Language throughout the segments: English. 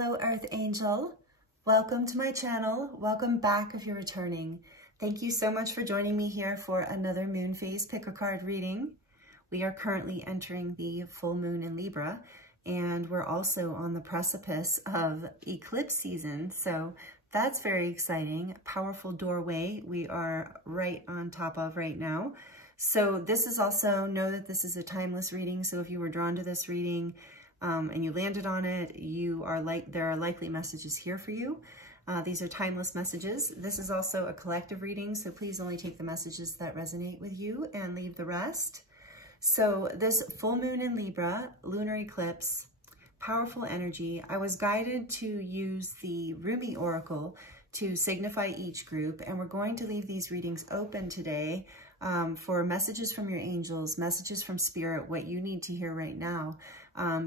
Hello, Earth Angel. Welcome to my channel. Welcome back if you're returning. Thank you so much for joining me here for another moon phase pick a card reading. We are currently entering the full moon in Libra, and we're also on the precipice of eclipse season. So that's very exciting. Powerful doorway we are right on top of right now. So this is also, know that this is a timeless reading. So if you were drawn to this reading, and you landed on it, there are likely messages here for you. These are timeless messages. This is also a collective reading, so please only take the messages that resonate with you and leave the rest. So this full moon in Libra, lunar eclipse, powerful energy. I was guided to use the Rumi Oracle to signify each group, and we're going to leave these readings open today for messages from your angels, messages from spirit, what you need to hear right now,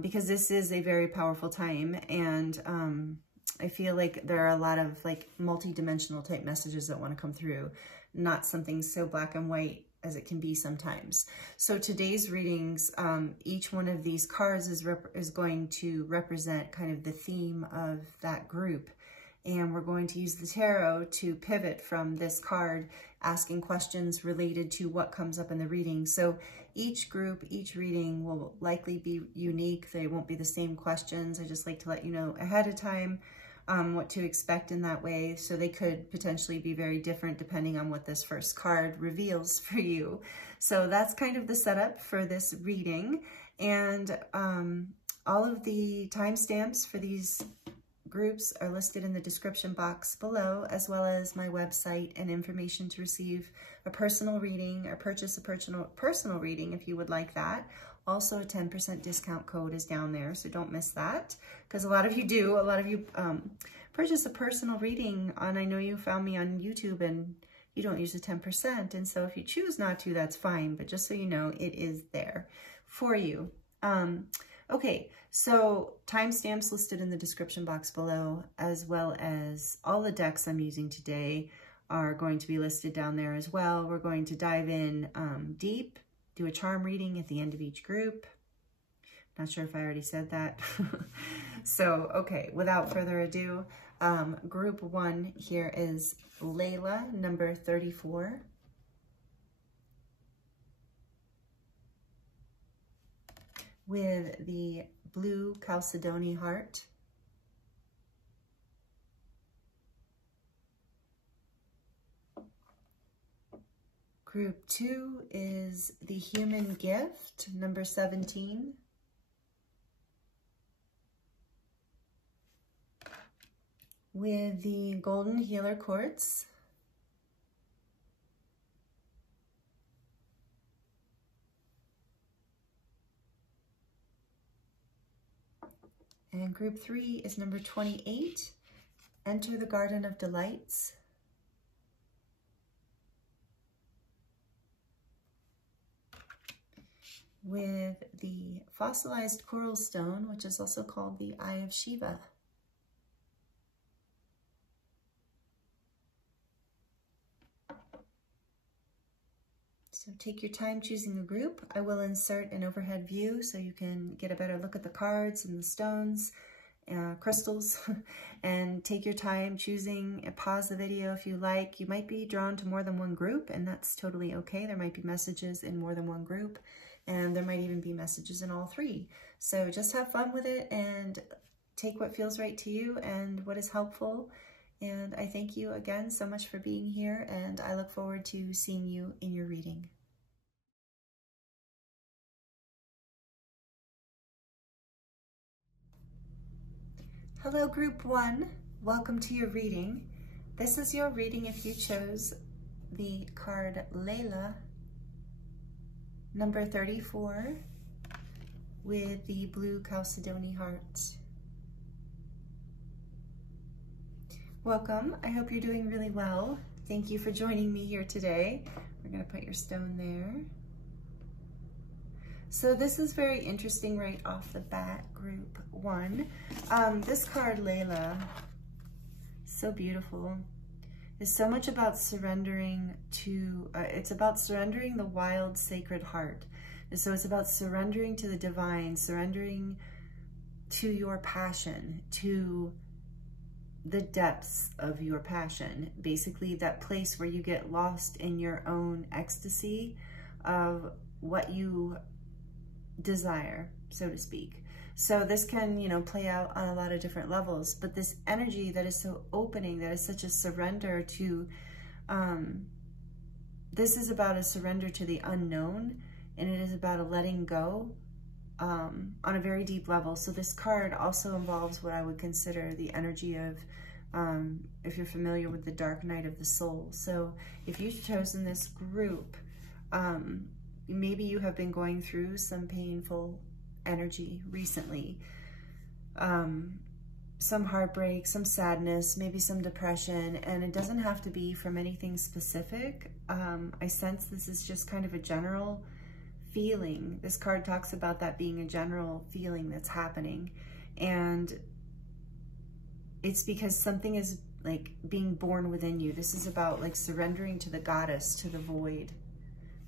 because this is a very powerful time, and I feel like there are a lot of like multi-dimensional type messages that want to come through, not something so black and white as it can be sometimes. So today's readings, each one of these cards is going to represent kind of the theme of that group. And we're going to use the tarot to pivot from this card, asking questions related to what comes up in the reading. So each group, each reading will likely be unique. They won't be the same questions. I just like to let you know ahead of time what to expect in that way. So they could potentially be very different depending on what this first card reveals for you. So that's kind of the setup for this reading. And all of the timestamps for these groups are listed in the description box below, as well as my website and information to receive a personal reading or purchase a personal reading if you would like that. Also, a 10% discount code is down there, so don't miss that, because a lot of you do. A lot of you purchase a personal reading, and I know you found me on YouTube and you don't use the 10%, and so if you choose not to, that's fine, but just so you know, it is there for you. Okay, so timestamps listed in the description box below, as well as all the decks I'm using today are going to be listed down there as well. We're going to dive in deep, do a charm reading at the end of each group. Not sure if I already said that. So, okay, without further ado, group one here is Layla, number 34. With the blue Chalcedony heart. Group 2 is the human gift, number 17. With the golden healer quartz. And group 3 is number 28, Enter the Garden of Delights. With the fossilized coral stone, which is also called the Eye of Shiva. So take your time choosing a group. I will insert an overhead view so you can get a better look at the cards and the stones, crystals, and take your time choosing. Pause the video if you like. You might be drawn to more than one group, and that's totally okay. There might be messages in more than one group, and there might even be messages in all three. So just have fun with it and take what feels right to you and what is helpful. And I thank you again so much for being here, and I look forward to seeing you in your reading. Hello, group 1. Welcome to your reading. This is your reading if you chose the card Layla, number 34, with the blue Chalcedony heart. Welcome. I hope you're doing really well. Thank you for joining me here today. We're going to put your stone there. So this is very interesting right off the bat, group 1. This card, Layla, so beautiful. Is so much about surrendering to, it's about surrendering the wild, sacred heart. And so it's about surrendering to the divine, surrendering to your passion, to the depths of your passion. Basically that place where you get lost in your own ecstasy of what you desire, so to speak. So this can, you know, play out on a lot of different levels, but this energy that is so opening, that is such a surrender to, this is about a surrender to the unknown, and it is about a letting go on a very deep level. So this card also involves what I would consider the energy of, if you're familiar with the dark night of the soul. So if you've chosen this group, maybe you have been going through some painful energy recently, some heartbreak, some sadness, maybe some depression, and it doesn't have to be from anything specific. I sense this is just kind of a general feeling. This card talks about that being a general feeling that's happening, and it's because something is like being born within you. This is about like surrendering to the goddess, to the void,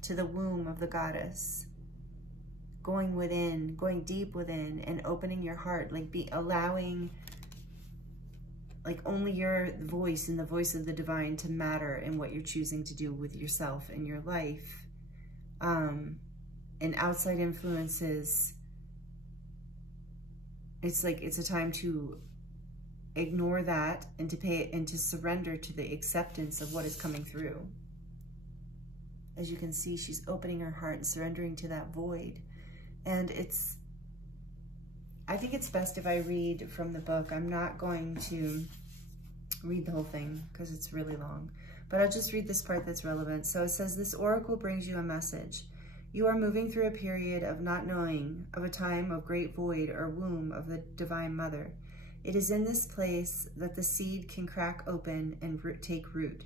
to the womb of the goddess, going within, going deep within, and opening your heart, like allowing like only your voice and the voice of the divine to matter in what you're choosing to do with yourself and your life. And outside influences, it's like, it's a time to ignore that and to pay and to surrender to the acceptance of what is coming through. As you can see, she's opening her heart and surrendering to that void. And I think it's best if I read from the book. I'm not going to read the whole thing because it's really long, but I'll just read this part that's relevant. So it says, this oracle brings you a message. You are moving through a period of not knowing, of a time of great void or womb of the Divine Mother. It is in this place that the seed can crack open and take root.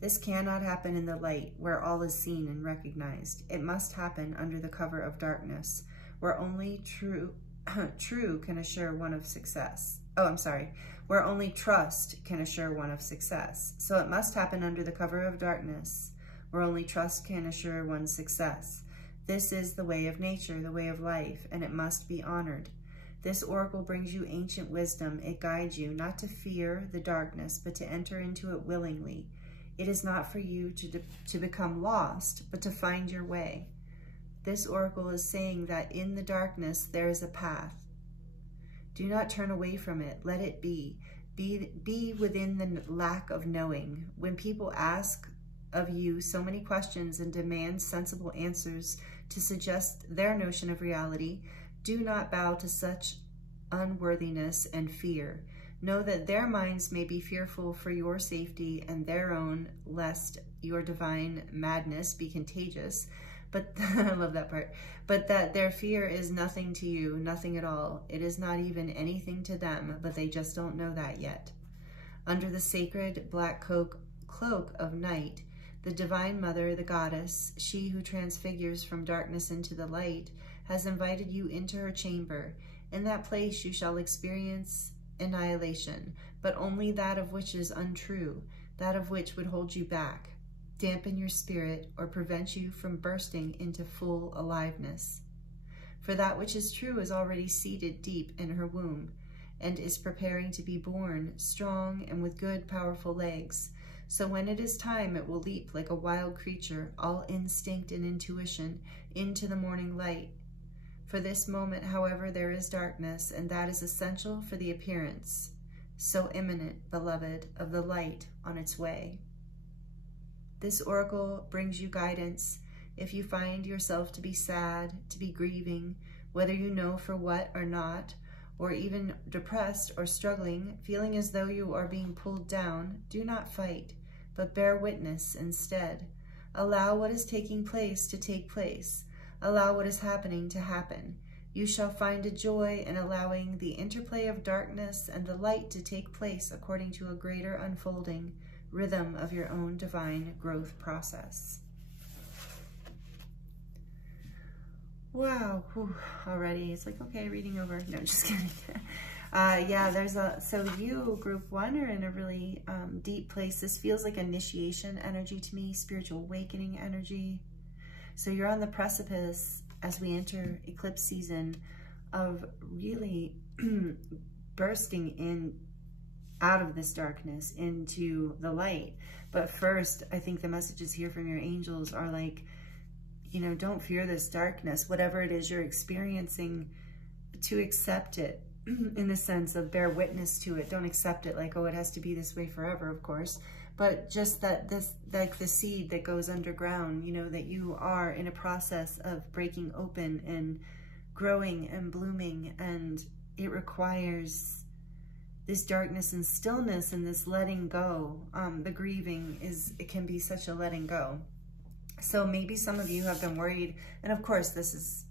This cannot happen in the light where all is seen and recognized. It must happen under the cover of darkness, where only true can assure one of success. Where only trust can assure one of success. So it must happen under the cover of darkness, where only trust can assure one's success. This is the way of nature, the way of life, and it must be honored. This oracle brings you ancient wisdom. It guides you not to fear the darkness, but to enter into it willingly. It is not for you to become lost, but to find your way. This oracle is saying that in the darkness there is a path. Do not turn away from it. Let it be. Be within the lack of knowing. When people ask of you so many questions and demand sensible answers to suggest their notion of reality, do not bow to such unworthiness and fear. Know that their minds may be fearful for your safety and their own, lest your divine madness be contagious. But I love that part. But that their fear is nothing to you, nothing at all. It is not even anything to them, but they just don't know that yet. Under the sacred black cloak of night, the Divine Mother, the goddess, she who transfigures from darkness into the light, has invited you into her chamber. In that place you shall experience annihilation, but only that of which is untrue, that of which would hold you back, dampen your spirit, or prevent you from bursting into full aliveness. For that which is true is already seated deep in her womb, and is preparing to be born, strong and with good, powerful legs. So when it is time, it will leap like a wild creature, all instinct and intuition, into the morning light. For this moment, however, there is darkness, and that is essential for the appearance, so imminent, beloved, of the light on its way. This oracle brings you guidance. If you find yourself to be sad, to be grieving, whether you know for what or not, or even depressed or struggling, feeling as though you are being pulled down, do not fight, but bear witness instead. Allow what is taking place to take place. Allow what is happening to happen. You shall find a joy in allowing the interplay of darkness and the light to take place according to a greater unfolding rhythm of your own divine growth process. Wow, whew, already it's like, okay, reading over. No, just kidding. Yeah, so you, group one, are in a really deep place. This feels like initiation energy to me, spiritual awakening energy. So you're on the precipice, as we enter eclipse season, of really bursting in out of this darkness into the light. But first, I think the messages here from your angels are like, you know, don't fear this darkness, whatever it is you're experiencing, to accept it in the sense of bear witness to it. Don't accept it like, oh, it has to be this way forever, of course. But just that this, like the seed that goes underground, you know, that you are in a process of breaking open and growing and blooming, and it requires this darkness and stillness and this letting go. The grieving it can be such a letting go. So maybe some of you have been worried, and of course this is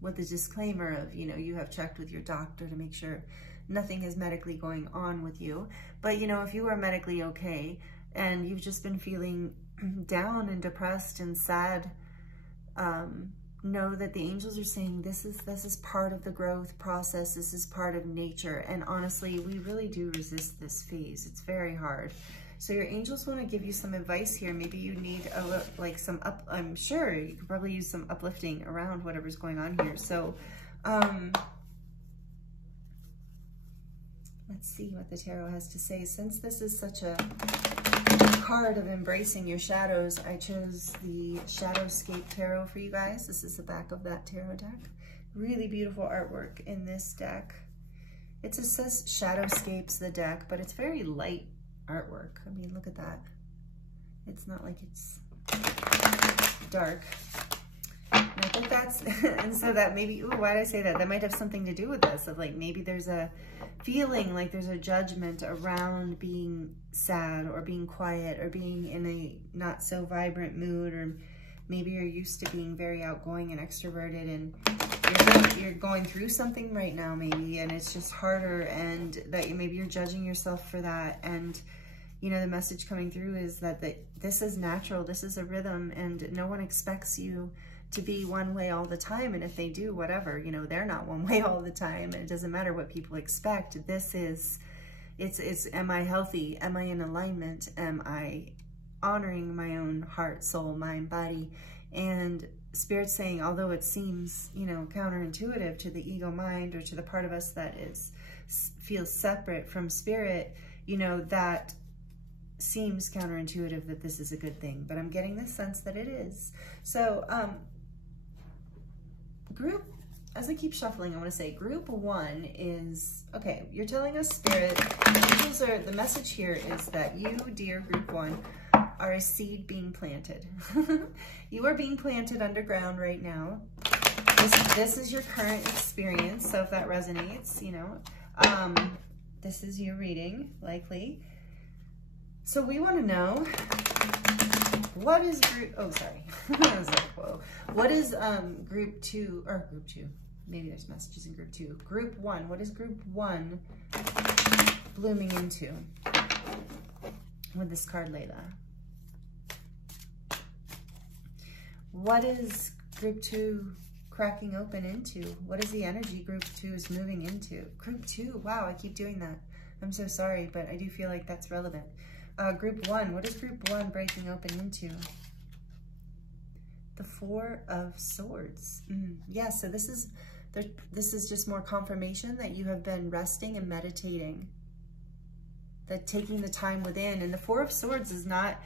with the disclaimer of, you know, you have checked with your doctor to make sure nothing is medically going on with you. But, you know, if you are medically okay and you've just been feeling down and depressed and sad, know that the angels are saying this is part of the growth process. This is part of nature. And honestly, we really do resist this phase. It's very hard. So your angels want to give you some advice here. Maybe you need I'm sure you could probably use some uplifting around whatever's going on here. So let's see what the tarot has to say. Since this is such a card of embracing your shadows, I chose the Shadowscape Tarot for you guys. This is the back of that tarot deck. Really beautiful artwork in this deck. It says Shadowscapes the deck, but it's very light artwork. I mean, look at that. It's not like it's dark. And I think that's, and so that maybe, ooh, why did I say that? That might have something to do with this, of like maybe there's a feeling like there's a judgment around being sad or being quiet or being in a not so vibrant mood, or maybe you're used to being very outgoing and extroverted, and you're going through something right now maybe, and it's just harder, and that maybe you're judging yourself for that. And you know, the message coming through is that this is natural, this is a rhythm, and no one expects you to be one way all the time. And if they do, whatever, you know, they're not one way all the time, and it doesn't matter what people expect. This is, it's am I healthy? Am I in alignment? Am I honoring my own heart, soul, mind, body? And Spirit's saying, although it seems, you know, counterintuitive to the ego mind or to the part of us that feels separate from Spirit, you know, that seems counterintuitive, that this is a good thing, but I'm getting this sense that it is. So group, as I keep shuffling, I want to say group one is, okay, you're telling us, Spirit, angels are, the message here is that you, dear group one, are a seed being planted. You are being planted underground right now. This is your current experience, so if that resonates, you know, this is your reading, likely. So we want to know, what is group, oh, sorry, I was like, whoa. What is group two, or group two, maybe there's messages in group two. Group one, what is group one blooming into with this card, Layla? What is group two cracking open into? What is the energy group two is moving into? Group two, wow, I keep doing that. I'm so sorry, but I do feel like that's relevant. Group one, what is group one breaking open into? The Four of Swords. Yeah, so this is just more confirmation that you have been resting and meditating, that taking the time within. And the Four of Swords is not,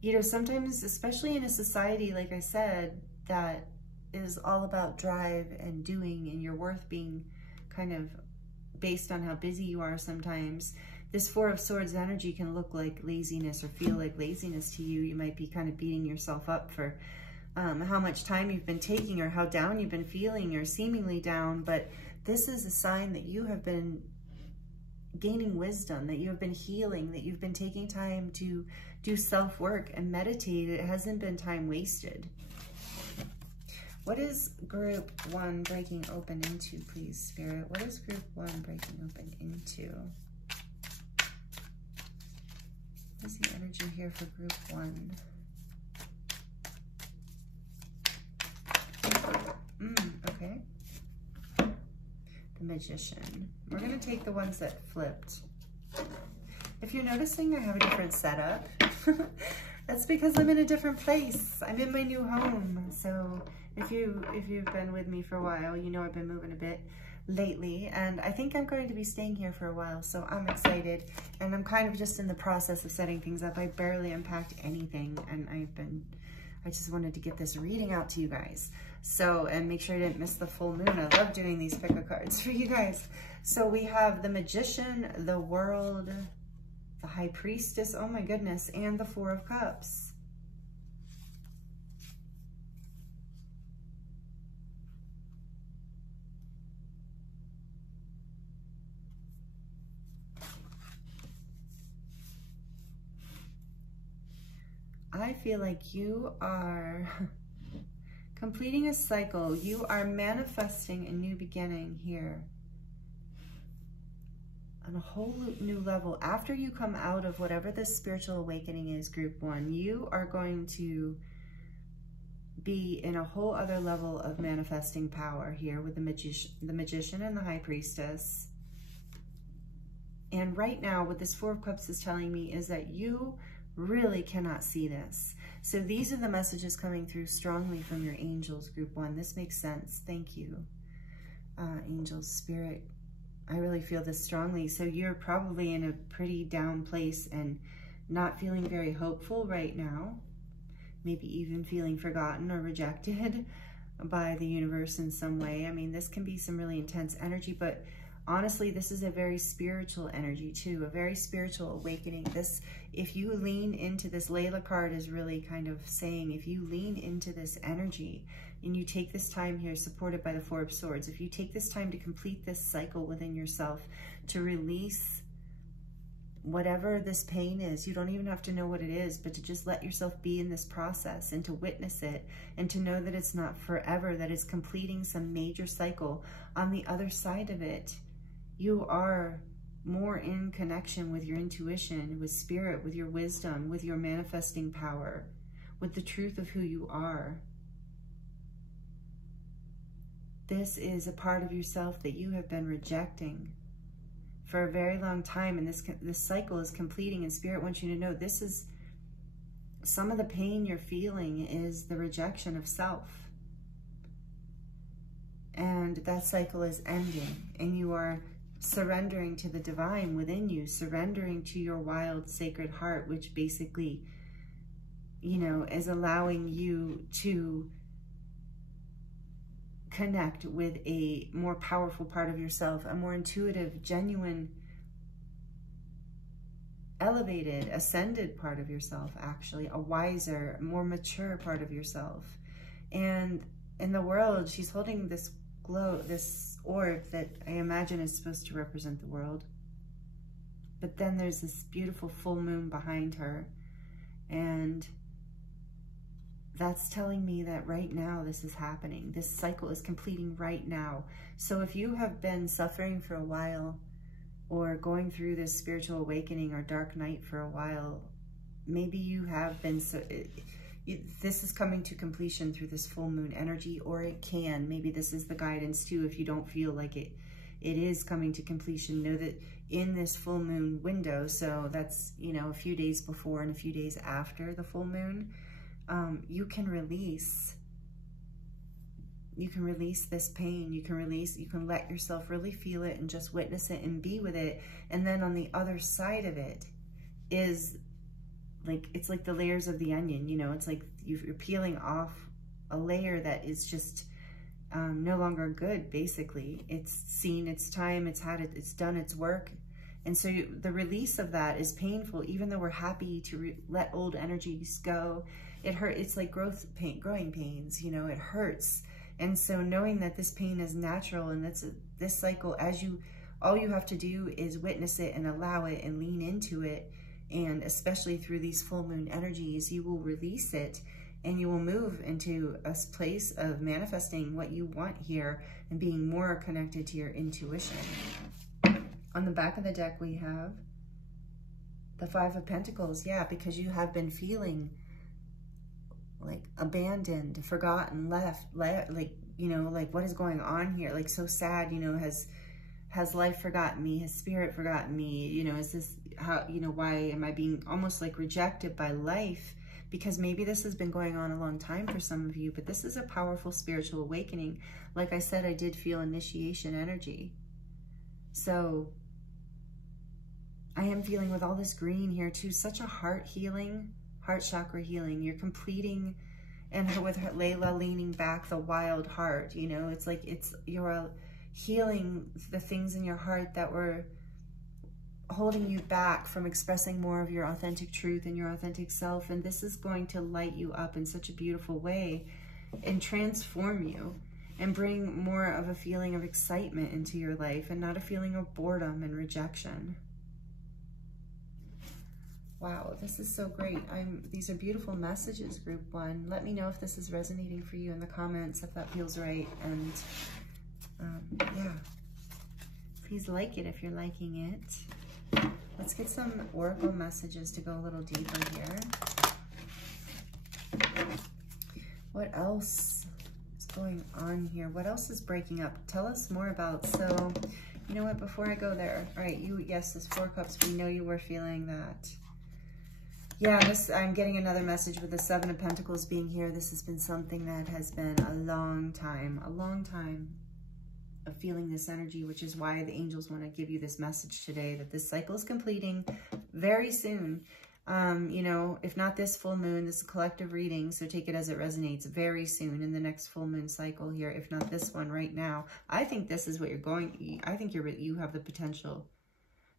you know, sometimes, especially in a society, like I said, that is all about drive and doing, and your worth being kind of based on how busy you are sometimes. This Four of Swords energy can look like laziness or feel like laziness to you. You might be kind of beating yourself up for how much time you've been taking, or how down you've been feeling, or seemingly down. But this is a sign that you have been gaining wisdom, that you have been healing, that you've been taking time to do self-work and meditate. It hasn't been time wasted. What is group one breaking open into, please, Spirit? What is group one breaking open into? What is the energy here for group one? Okay. The Magician. We're going to take the ones that flipped. If you're noticing I have a different setup, that's because I'm in a different place. I'm in my new home. So if you've been with me for a while, you know I've been moving a bit. lately, and I think I'm going to be staying here for a while, so I'm excited. And I'm kind of just in the process of setting things up. I barely unpacked anything, and I just wanted to get this reading out to you guys. So, and make sure I didn't miss the full moon. I love doing these pick a cards for you guys. So we have the Magician, the World, the High Priestess, oh my goodness, and the Four of Cups. I feel like you are completing a cycle. You are manifesting a new beginning here on a whole new level. After you come out of whatever this spiritual awakening is, group one, you are going to be in a whole other level of manifesting power here with the magician and the High Priestess. And right now, what this Four of Cups is telling me is that you really cannot see this. So these are the messages coming through strongly from your angels, group one. This makes sense. Thank you, angels, spirit. I really feel this strongly. So you're probably in a pretty down place and not feeling very hopeful right now. Maybe even feeling forgotten or rejected by the universe in some way. I mean, this can be some really intense energy, but honestly, this is a very spiritual energy too, a very spiritual awakening. This, if you lean into this, Layla card is really kind of saying, if you lean into this energy and you take this time here, supported by the Four of Swords, if you take this time to complete this cycle within yourself, to release whatever this pain is, you don't even have to know what it is, but to just let yourself be in this process and to witness it and to know that it's not forever, that it's completing some major cycle. On the other side of it, you are more in connection with your intuition, with spirit, with your wisdom, with your manifesting power, with the truth of who you are. This is a part of yourself that you have been rejecting for a very long time, and this cycle is completing, and Spirit wants you to know this is some of the pain you're feeling is the rejection of self. And that cycle is ending, and you are surrendering to the divine within you, surrendering to your wild, sacred heart, which basically, you know, is allowing you to connect with a more powerful part of yourself, a more intuitive, genuine, elevated, ascended part of yourself, actually, a wiser, more mature part of yourself. And in the world, she's holding this glow, this orb that I imagine is supposed to represent the world. But then there's this beautiful full moon behind her, and that's telling me that right now this is happening. This cycle is completing right now. So if you have been suffering for a while or going through this spiritual awakening or dark night for a while, maybe you have been, this is coming to completion through this full moon energy, or it can. Maybe this is the guidance too. If you don't feel like it is coming to completion, know that in this full moon window, so that's, you know, a few days before and a few days after the full moon, you can release this pain. You can let yourself really feel it and just witness it and be with it. And then on the other side of it is like, it's like the layers of the onion, you know, it's like you're peeling off a layer that is just no longer good. Basically, it's seen its time, it's done its work. And so the release of that is painful, even though we're happy to let old energies go. It hurts. It's like growing pains, you know, it hurts. And so knowing that this pain is natural, and this cycle, all you have to do is witness it and allow it and lean into it. And especially through these full moon energies, you will release it and you will move into a place of manifesting what you want here and being more connected to your intuition. On the back of the deck, we have the Five of Pentacles. Yeah, because you have been feeling like abandoned, forgotten, left, like, you know, like what is going on here? Like so sad, you know, has life forgotten me? Has spirit forgotten me? You know, is this how, you know, why am I being almost like rejected by life because maybe this has been going on a long time for some of you, but this is a powerful spiritual awakening. Like I said, I did feel initiation energy. So I am feeling with all this green here too, such a heart healing, heart chakra healing. You're completing, and with Layla leaning back, the wild heart, you know, it's like you're healing the things in your heart that were holding you back from expressing more of your authentic truth and your authentic self. And this is going to light you up in such a beautiful way and transform you and bring more of a feeling of excitement into your life and not a feeling of boredom and rejection. Wow, this is so great. These are beautiful messages, group 1. Let me know if this is resonating for you in the comments, if that feels right. And yeah, please like it if you're liking it. Let's get some oracle messages to go a little deeper here. What else is going on here? What else is breaking up? Tell us more about, so, you know what, before I go there, all right, yes, this 4 Cups, we know you were feeling that. Yeah, I'm getting another message with the 7 of Pentacles being here. This has been something that has been a long time of feeling this energy, which is why the angels want to give you this message today, that this cycle is completing very soon. You know, if not this full moon, this is a collective reading, so take it as it resonates, very soon in the next full moon cycle here, if not this one right now. I think this is what you're going, I think you have the potential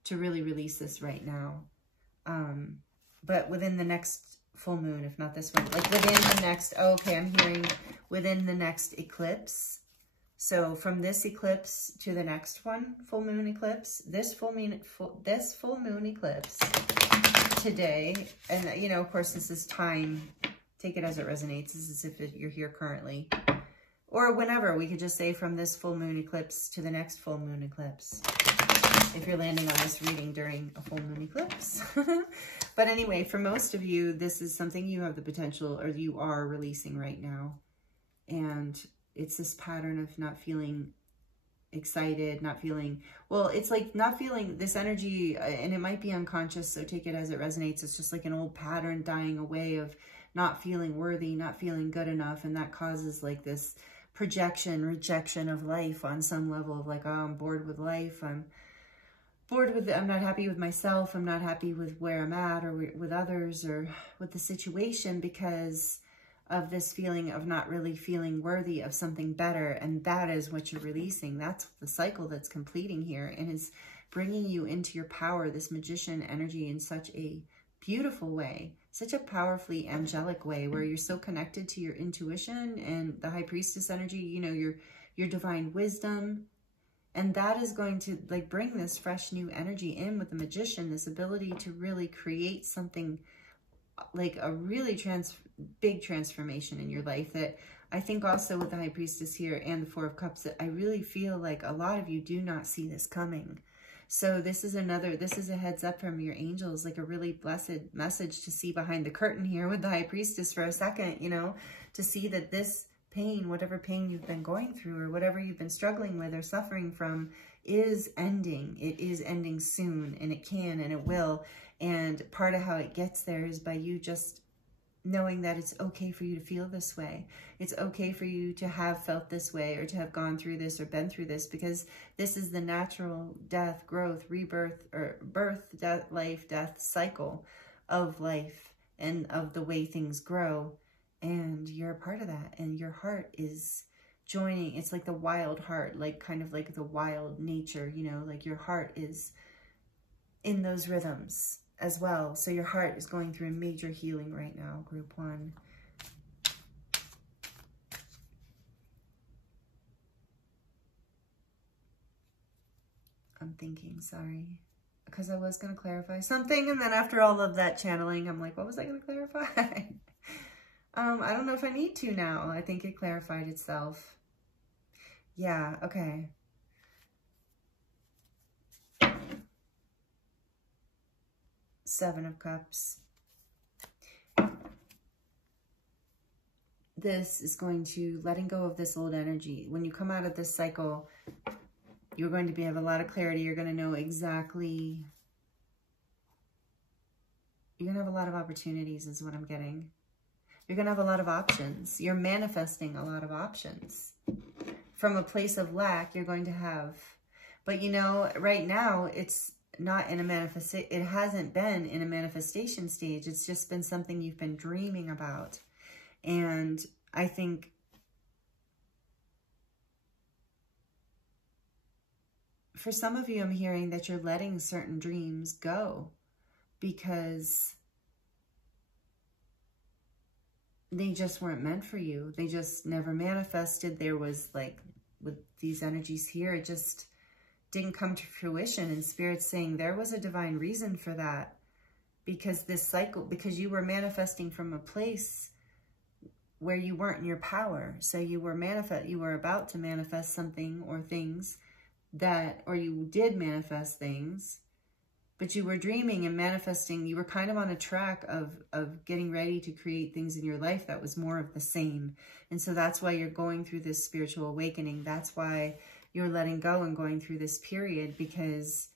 to really release this right now. But within the next full moon, if not this one, like within the next, okay, I'm hearing within the next eclipse. So from this eclipse to the next one, full moon eclipse, this full moon eclipse today, and you know, of course, this is time. Take it as it resonates. This is if you're here currently, or whenever. We could just say from this full moon eclipse to the next full moon eclipse, if you're landing on this reading during a full moon eclipse. But anyway, for most of you, this is something you have the potential, or you are releasing right now. And it's this pattern of not feeling excited, not feeling, well, it's like not feeling this energy, and it might be unconscious, so take it as it resonates. It's just like an old pattern dying away of not feeling worthy, not feeling good enough, and that causes like this rejection of life on some level of like, oh, I'm bored with life, I'm not happy with myself, I'm not happy with where I'm at, or with others, or with the situation, because of this feeling of not really feeling worthy of something better. And that is what you're releasing. That's the cycle that's completing here, and is bringing you into your power, this magician energy, in such a beautiful way, such a powerfully angelic way, where you're so connected to your intuition and the High Priestess energy, you know, your divine wisdom. And that is going to like bring this fresh new energy in with the magician, this ability to really create something like a really big transformation in your life. That I think also with the High Priestess here and the 4 of Cups, that I really feel like a lot of you do not see this coming. So this is a heads up from your angels, like a really blessed message to see behind the curtain here with the High Priestess for a second, you know, to see that this pain, whatever pain you've been going through, or whatever you've been struggling with or suffering from, is ending. It is ending soon, and it can, and it will. And part of how it gets there is by you just knowing that it's okay for you to feel this way. It's okay for you to have felt this way, or to have gone through this or been through this, because this is the natural death, growth, rebirth, or birth, death, life, death cycle of life and of the way things grow. And you're a part of that, and your heart is joining. It's like the wild heart, like kind of like the wild nature, you know, like your heart is in those rhythms as well. So your heart is going through a major healing right now, group 1. I'm thinking, sorry, because I was going to clarify something, and then after all of that channeling, I'm like, what was I going to clarify? I don't know if I need to now. I think it clarified itself. Yeah, okay. Seven of Cups. This is going to letting go of this old energy. When you come out of this cycle, you're going to have a lot of clarity. You're going to know exactly. You're going to have a lot of opportunities is what I'm getting. You're going to have a lot of options. You're manifesting a lot of options. From a place of lack, you're going to have, but you know, right now it's not in a manifestation. It hasn't been in a manifestation stage. It's just been something you've been dreaming about. And I think for some of you, I'm hearing that you're letting certain dreams go because they just weren't meant for you. They just never manifested. There was like, with these energies here, it just didn't come to fruition. And Spirit's saying there was a divine reason for that, because this cycle, because you were manifesting from a place where you weren't in your power. So you were about to manifest something or things that, or you did manifest things, but you were dreaming and manifesting. You were kind of on a track of getting ready to create things in your life that was more of the same. And so that's why you're going through this spiritual awakening. That's why you're letting go and going through this period, because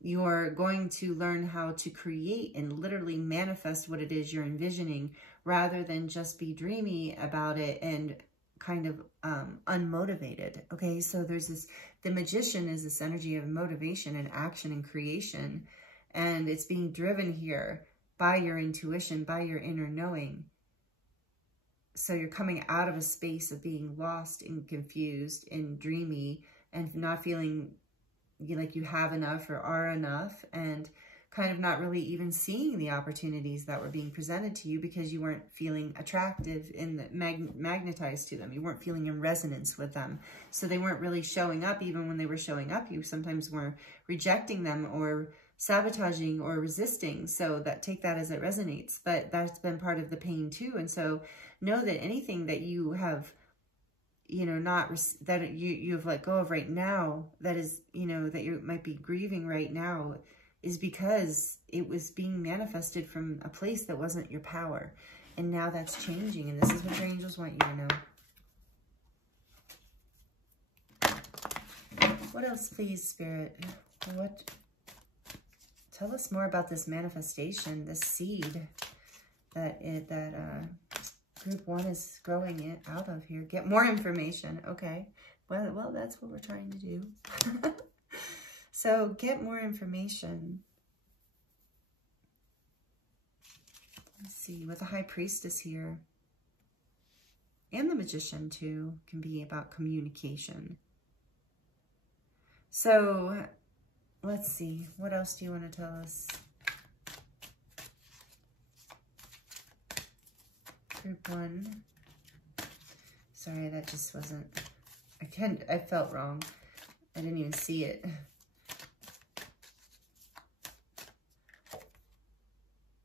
you're going to learn how to create and literally manifest what it is you're envisioning, rather than just be dreamy about it and kind of unmotivated. Okay, so there's this, the Magician is this energy of motivation and action and creation, and it's being driven here by your intuition, by your inner knowing. So you're coming out of a space of being lost and confused and dreamy and not feeling like you have enough or are enough, and kind of not really even seeing the opportunities that were being presented to you because you weren't feeling attractive and magnetized to them. You weren't feeling in resonance with them. So they weren't really showing up. Even when they were showing up, you sometimes were rejecting them or sabotaging or resisting. So take that as it resonates. But that's been part of the pain too. And so know that anything that you have, you know, that you've let go of right now, that is, you know, that you might be grieving right now, is because it was being manifested from a place that wasn't your power. And now that's changing. And this is what your angels want you to know. What else, please, Spirit? Tell us more about this manifestation, this seed that Group 1 is growing it out of here. Get more information. Okay. Well, that's what we're trying to do. So get more information. Let's see, with the High Priestess here, and the Magician too, can be about communication. So let's see, what else do you want to tell us? Group 1. Sorry, that just wasn't, I felt wrong. I didn't even see it.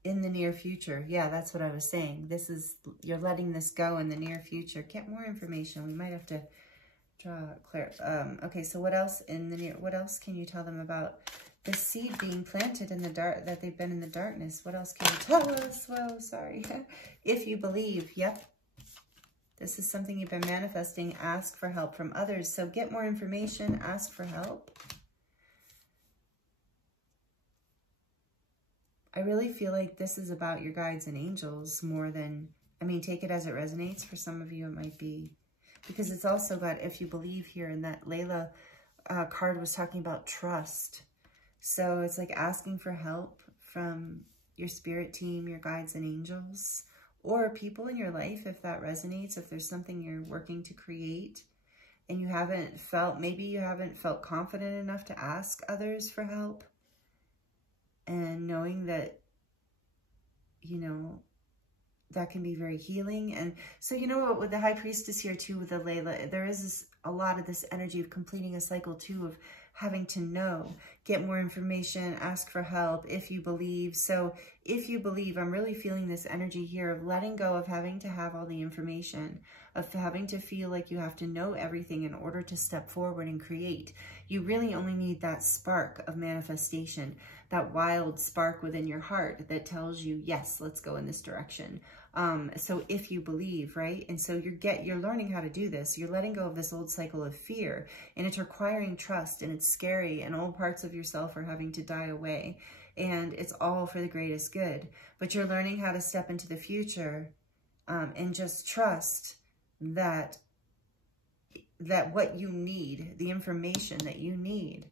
In the near future. Yeah, that's what I was saying. This is, you're letting this go in the near future. Get more information. We might have to draw clear. Okay, so what else in the near, what else can you tell them about the seed being planted in the dark, that they've been in the darkness? What else can you tell us? Well, sorry. If you believe, yep. This is something you've been manifesting. Ask for help from others. So get more information, ask for help. I really feel like this is about your guides and angels more than, I mean, take it as it resonates. For some of you, it might be, because it's also got, if you believe here, and that Layla card was talking about trust. So it's like asking for help from your spirit team, your guides and angels, or people in your life, if that resonates, if there's something you're working to create and you haven't felt, maybe you haven't felt confident enough to ask others for help. And knowing that, you know, that can be very healing. And so, you know what, with the High Priestess here too, with the Layla, there is a lot of this energy of completing a cycle too, of having to know, get more information, ask for help, if you believe. So if you believe, I'm really feeling this energy here of letting go of having to have all the information, of having to feel like you have to know everything in order to step forward and create. You really only need that spark of manifestation, that wild spark within your heart that tells you, yes, let's go in this direction. So if you believe, right? And so you're learning how to do this. You're letting go of this old cycle of fear, and it's requiring trust, and it's scary, and all parts of yourself are having to die away, and it's all for the greatest good. But you're learning how to step into the future and just trust that what you need, the information that you need,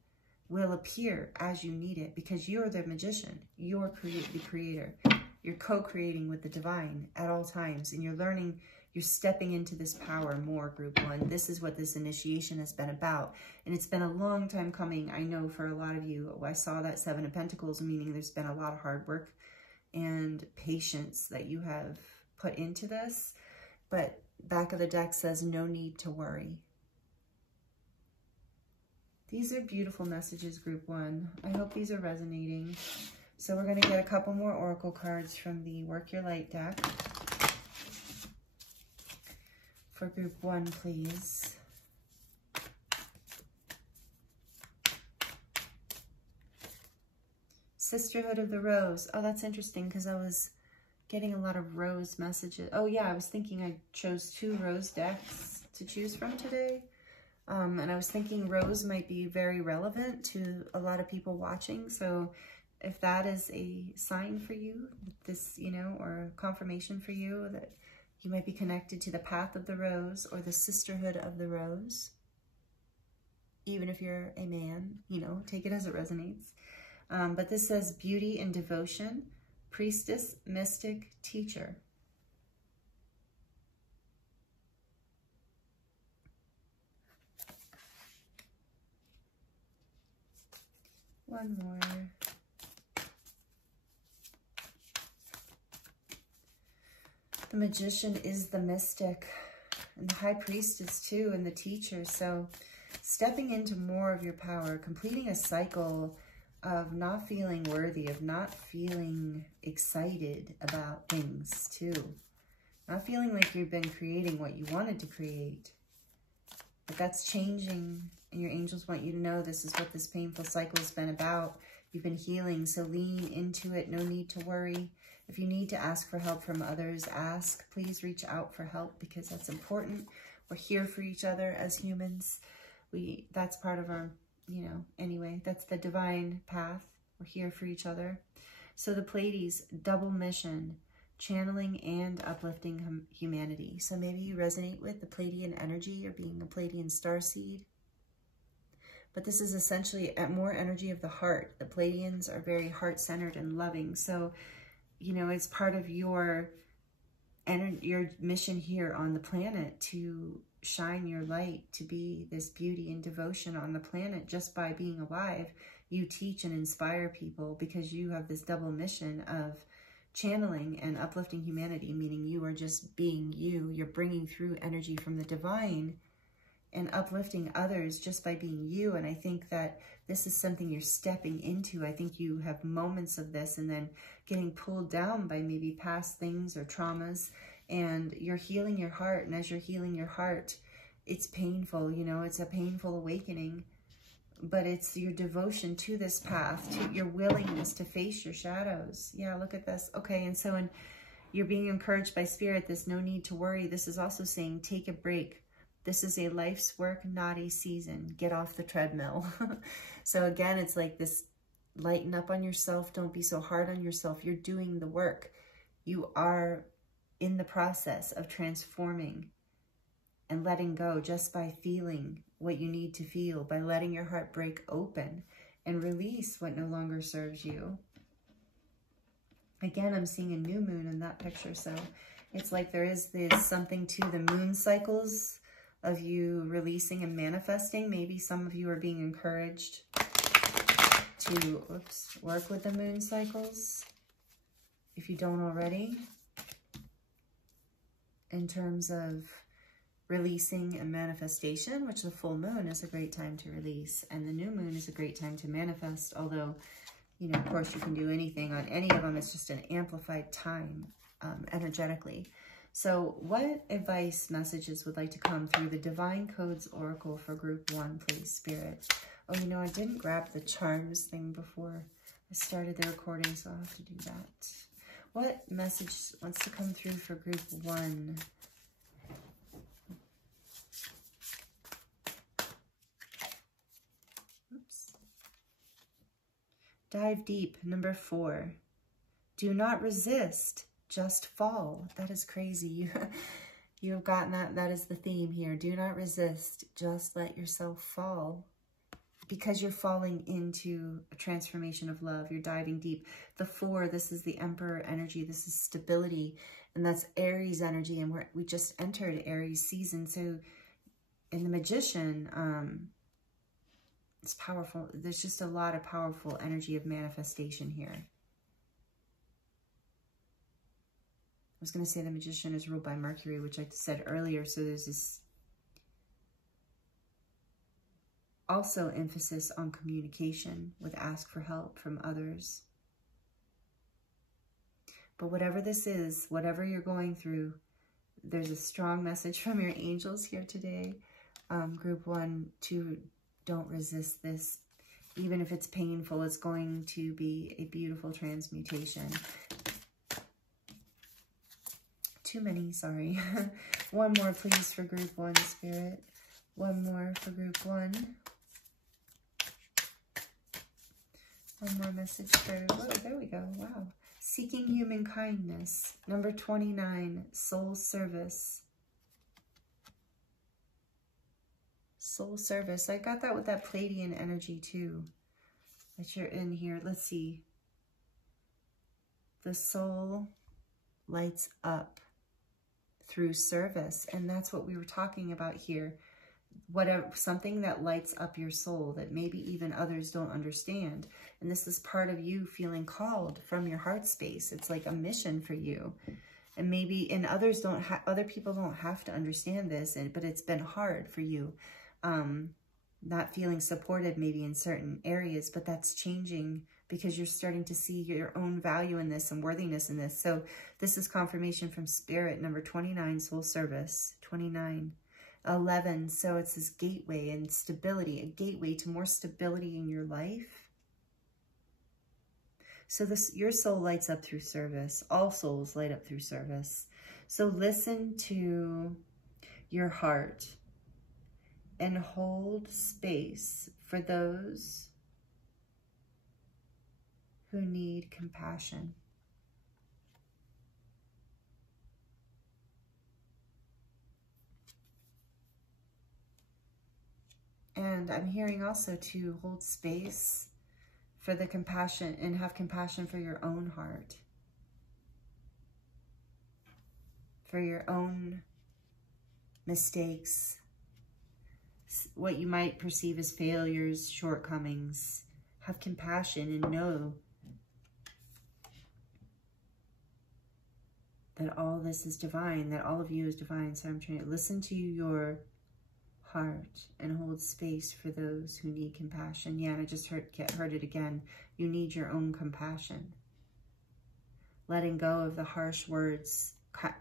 will appear as you need it, because you're the magician. You're the creator. You're co-creating with the divine at all times, and you're learning, you're stepping into this power more, group one. This is what this initiation has been about, and it's been a long time coming. I know for a lot of you, I saw that Seven of Pentacles, meaning there's been a lot of hard work and patience that you have put into this, but back of the deck says no need to worry. These are beautiful messages, group one. I hope these are resonating. So we're going to get a couple more oracle cards from the Work Your Light deck. For group one, please. Sisterhood of the Rose. Oh, that's interesting, because I was getting a lot of rose messages. Oh yeah, I was thinking I chose 2 rose decks to choose from today. And I was thinking rose might be very relevant to a lot of people watching. So if that is a sign for you, this, you know, or confirmation for you that you might be connected to the path of the rose or the sisterhood of the rose, even if you're a man, you know, take it as it resonates. But this says beauty and devotion, priestess, mystic, teacher. One more. The magician is the mystic, and the high priestess too, and the teacher. So stepping into more of your power, completing a cycle of not feeling worthy, of not feeling excited about things too. Not feeling like you've been creating what you wanted to create. But that's changing, and your angels want you to know this is what this painful cycle has been about. You've been healing, so lean into it. No need to worry. If you need to ask for help from others, ask. Please reach out for help, because that's important. We're here for each other as humans. That's part of our, you know, anyway, that's the divine path. We're here for each other. So the Pleiades, double mission, channeling and uplifting humanity. So maybe you resonate with the Pleiadian energy or being a Pleiadian starseed. But this is essentially more energy of the heart. The Pleiadians are very heart-centered and loving. So, you know, it's part of your mission here on the planet to shine your light, to be this beauty and devotion on the planet. Just by being alive, you teach and inspire people, because you have this double mission of channeling and uplifting humanity, meaning you are just being you. You're bringing through energy from the divine and uplifting others just by being you. And I think that this is something you're stepping into. I think you have moments of this and then getting pulled down by maybe past things or traumas, and you're healing your heart. And as you're healing your heart, it's painful, you know, it's a painful awakening, but it's your devotion to this path, to your willingness to face your shadows. Yeah, look at this. Okay, and so you're being encouraged by Spirit, this no need to worry. This is also saying take a break. This is a life's work, not a season. Get off the treadmill. So again, it's like this, lighten up on yourself. Don't be so hard on yourself. You're doing the work. You are in the process of transforming and letting go just by feeling what you need to feel, by letting your heart break open and release what no longer serves you. Again, I'm seeing a new moon in that picture. So it's like there is this something to the moon cycles of you releasing and manifesting. Maybe some of you are being encouraged to work with the moon cycles, if you don't already, in terms of releasing and manifestation, which the full moon is a great time to release, and the new moon is a great time to manifest. Although, you know, of course, you can do anything on any of them. It's just an amplified time energetically. So what advice messages would like to come through the Divine Codes Oracle for Group 1, please, Spirit? Oh, you know, I didn't grab the charms thing before I started the recording, so I'll have to do that. What message wants to come through for Group 1? Oops. Dive deep, number 4. Do not resist. just fall. That is crazy. You've gotten that. That is the theme here. Do not resist. Just let yourself fall. Because you're falling into a transformation of love. You're diving deep. The 4, this is the Emperor energy. This is stability. And that's Aries energy. And we just entered Aries season. So in the Magician, it's powerful. There's just a lot of powerful energy of manifestation here. I was going to say the Magician is ruled by Mercury, which I said earlier. So there's this also emphasis on communication with ask for help from others. But whatever this is, whatever you're going through, there's a strong message from your angels here today. Group 1, to don't resist this. Even if it's painful, it's going to be a beautiful transmutation. Too many, sorry. One more, please, for group 1, Spirit. One more for group 1. One more message for, oh, there we go, wow. Seeking human kindness. Number 29, soul service. Soul service. I got that with that Pleiadian energy too, that you're in here. Let's see. The soul lights up through service. And that's what we were talking about here. Whatever, something that lights up your soul that maybe even others don't understand. And this is part of you feeling called from your heart space. It's like a mission for you. And maybe, and others don't other people don't have to understand this, but it's been hard for you. Not feeling supported maybe in certain areas, but that's changing because you're starting to see your own value in this and worthiness in this. So this is confirmation from Spirit. Number 29, soul service. 29. 11, so it's this gateway and stability, a gateway to more stability in your life. So your soul lights up through service. All souls light up through service. So listen to your heart and hold space for those who need compassion. And I'm hearing also to hold space for the compassion and have compassion for your own heart, for your own mistakes, what you might perceive as failures, shortcomings. Have compassion and know that all this is divine, that all of you is divine. So I'm trying to listen to your heart and hold space for those who need compassion. Yeah, I just heard it again. You need your own compassion. Letting go of the harsh words,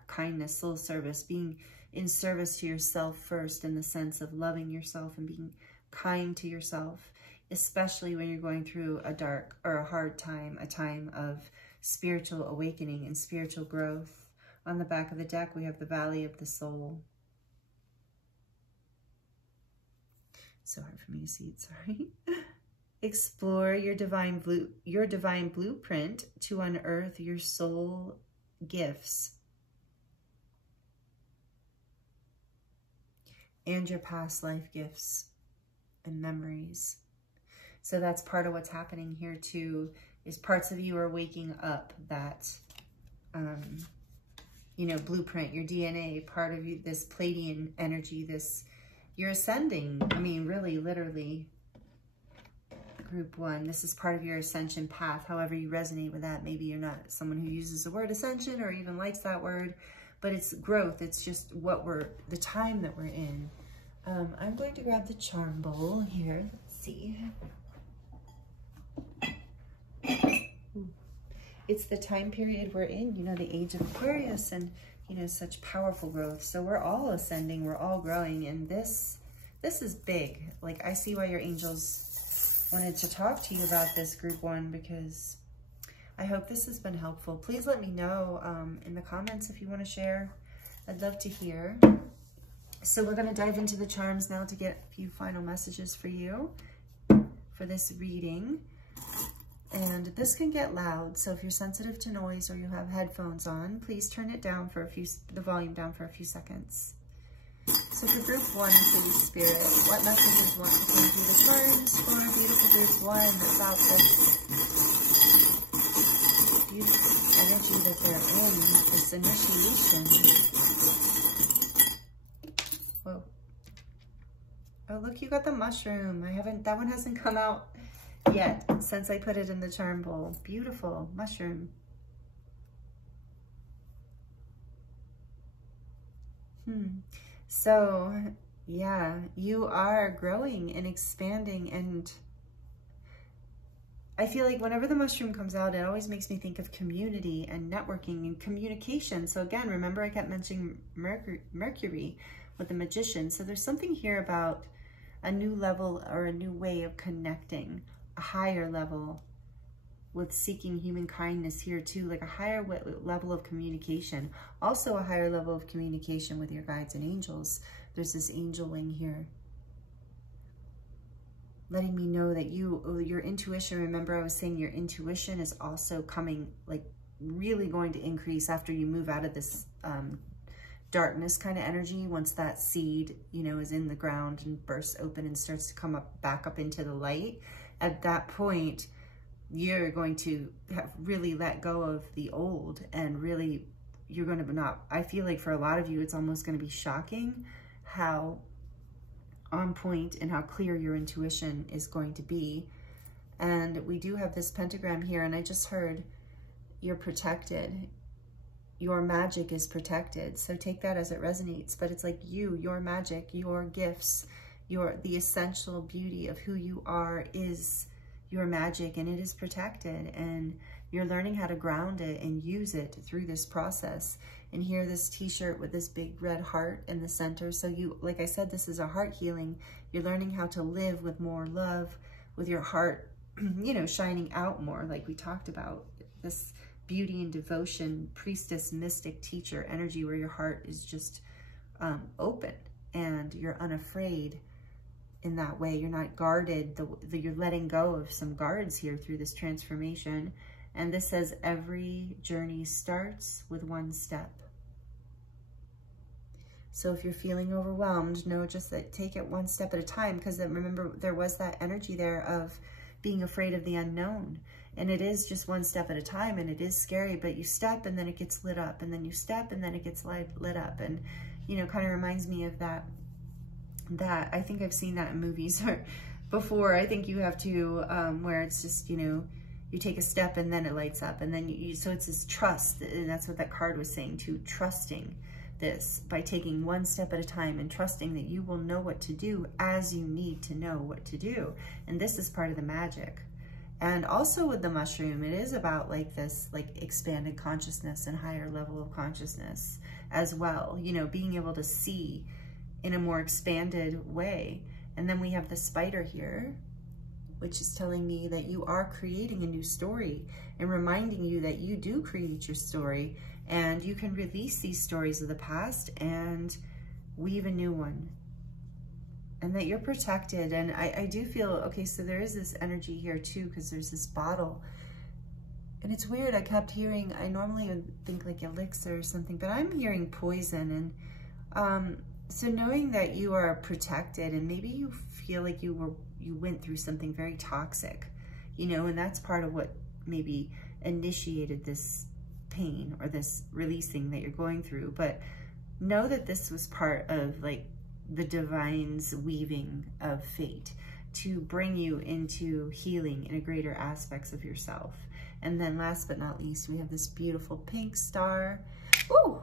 kindness, soul service, being in service to yourself first in the sense of loving yourself and being kind to yourself, especially when you're going through a dark or a hard time, a time of spiritual awakening and spiritual growth. On the back of the deck, we have the Valley of the Soul. So hard for me to see it, sorry. Explore your divine blueprint to unearth your soul gifts and your past life gifts and memories. So that's part of what's happening here too, is parts of you are waking up that, you know, blueprint, your DNA, part of you, this Pleiadian energy, this, you're ascending. I mean, really, literally, group 1, this is part of your ascension path, however you resonate with that. Maybe you're not someone who uses the word ascension or even likes that word, but it's growth. It's just the time that we're in. I'm going to grab the charm bowl here. Let's see. It's the time period we're in, you know, the age of Aquarius, and you know, such powerful growth. So we're all ascending, we're all growing, and this is big. Like, I see why your angels wanted to talk to you about this, group 1, because I hope this has been helpful. Please let me know in the comments if you want to share. I'd love to hear. So we're going to dive into the charms now to get a few final messages for you for this reading. And this can get loud, so if you're sensitive to noise or you have headphones on, please turn it down for the volume down for a few seconds. So for group 1, please, Spirit, what messages want to come through the cards for beautiful group 1 about this beautiful energy that they're in, this initiation? Whoa. Oh, look, you got the mushroom. That one hasn't come out yet since I put it in the charm bowl. Beautiful mushroom. So yeah, you are growing and expanding, and I feel like whenever the mushroom comes out, it always makes me think of community and networking and communication. So again, remember I kept mentioning Mercury with the Magician. So there's something here about a new level or a new way of connecting, a higher level with seeking human kindness here too, like a higher level of communication. Also a higher level of communication with your guides and angels. There's this angel wing here, letting me know that your intuition, remember I was saying your intuition is also coming, like really going to increase after you move out of this darkness kind of energy. Once that seed, you know, is in the ground and bursts open and starts to come up, back up into the light, at that point, you're going to have really let go of the old, and really you're going to not, I feel like for a lot of you, it's almost going to be shocking how on point and how clear your intuition is going to be. And we do have this pentagram here, and I just heard you're protected. Your magic is protected. So take that as it resonates, but it's like your magic, your gifts, the essential beauty of who you are is your magic, and it is protected, and you're learning how to ground it and use it through this process. And here, this t-shirt with this big red heart in the center. So you, like I said, this is a heart healing. You're learning how to live with more love, with your heart, you know, shining out more, like we talked about. This beauty and devotion, priestess, mystic, teacher energy, where your heart is just open and you're unafraid. In that way, you're not guarded, you're letting go of some guards here through this transformation. And this says every journey starts with one step. So if you're feeling overwhelmed, know just that take it one step at a time, because remember there was that energy there of being afraid of the unknown. And it is just one step at a time, and it is scary, but you step and then it gets lit up, and then you step and then it gets lit up. And, you know, kind of reminds me of that I think I've seen that in movies before. I think you have to, where it's just, you know, you take a step and then it lights up, and then so it's this trust, and that's what that card was saying too, trusting this by taking one step at a time and trusting that you will know what to do as you need to know what to do. And this is part of the magic. And also with the mushroom, it is about like this, like expanded consciousness and higher level of consciousness as well, you know, being able to see in a more expanded way. And then we have the spider here, which is telling me that you are creating a new story and reminding you that you do create your story, and you can release these stories of the past and weave a new one, and that you're protected. And I do feel, okay, so there is this energy here too, because there's this bottle, and it's weird, I kept hearing, I normally would think like elixir or something, but I'm hearing poison. And so knowing that you are protected, and maybe you feel like you went through something very toxic, you know, and that's part of what maybe initiated this pain or this releasing that you're going through. But know that this was part of like the divine's weaving of fate to bring you into healing in a greater aspects of yourself. And then last but not least, we have this beautiful pink star,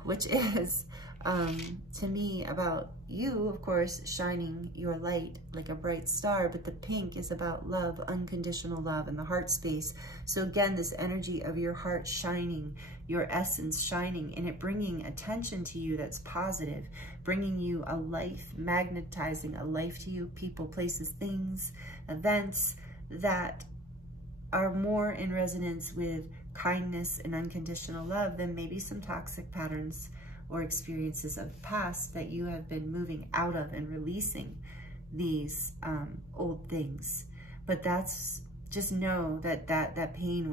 which is to me about you, of course, shining your light like a bright star, but the pink is about love, unconditional love, and the heart space. So again, this energy of your heart shining, your essence shining, and it bringing attention to you that's positive, bringing you a life, magnetizing a life to you, people, places, things, events that are more in resonance with kindness and unconditional love than maybe some toxic patterns or experiences of the past that you have been moving out of and releasing these old things. But that's just know that that pain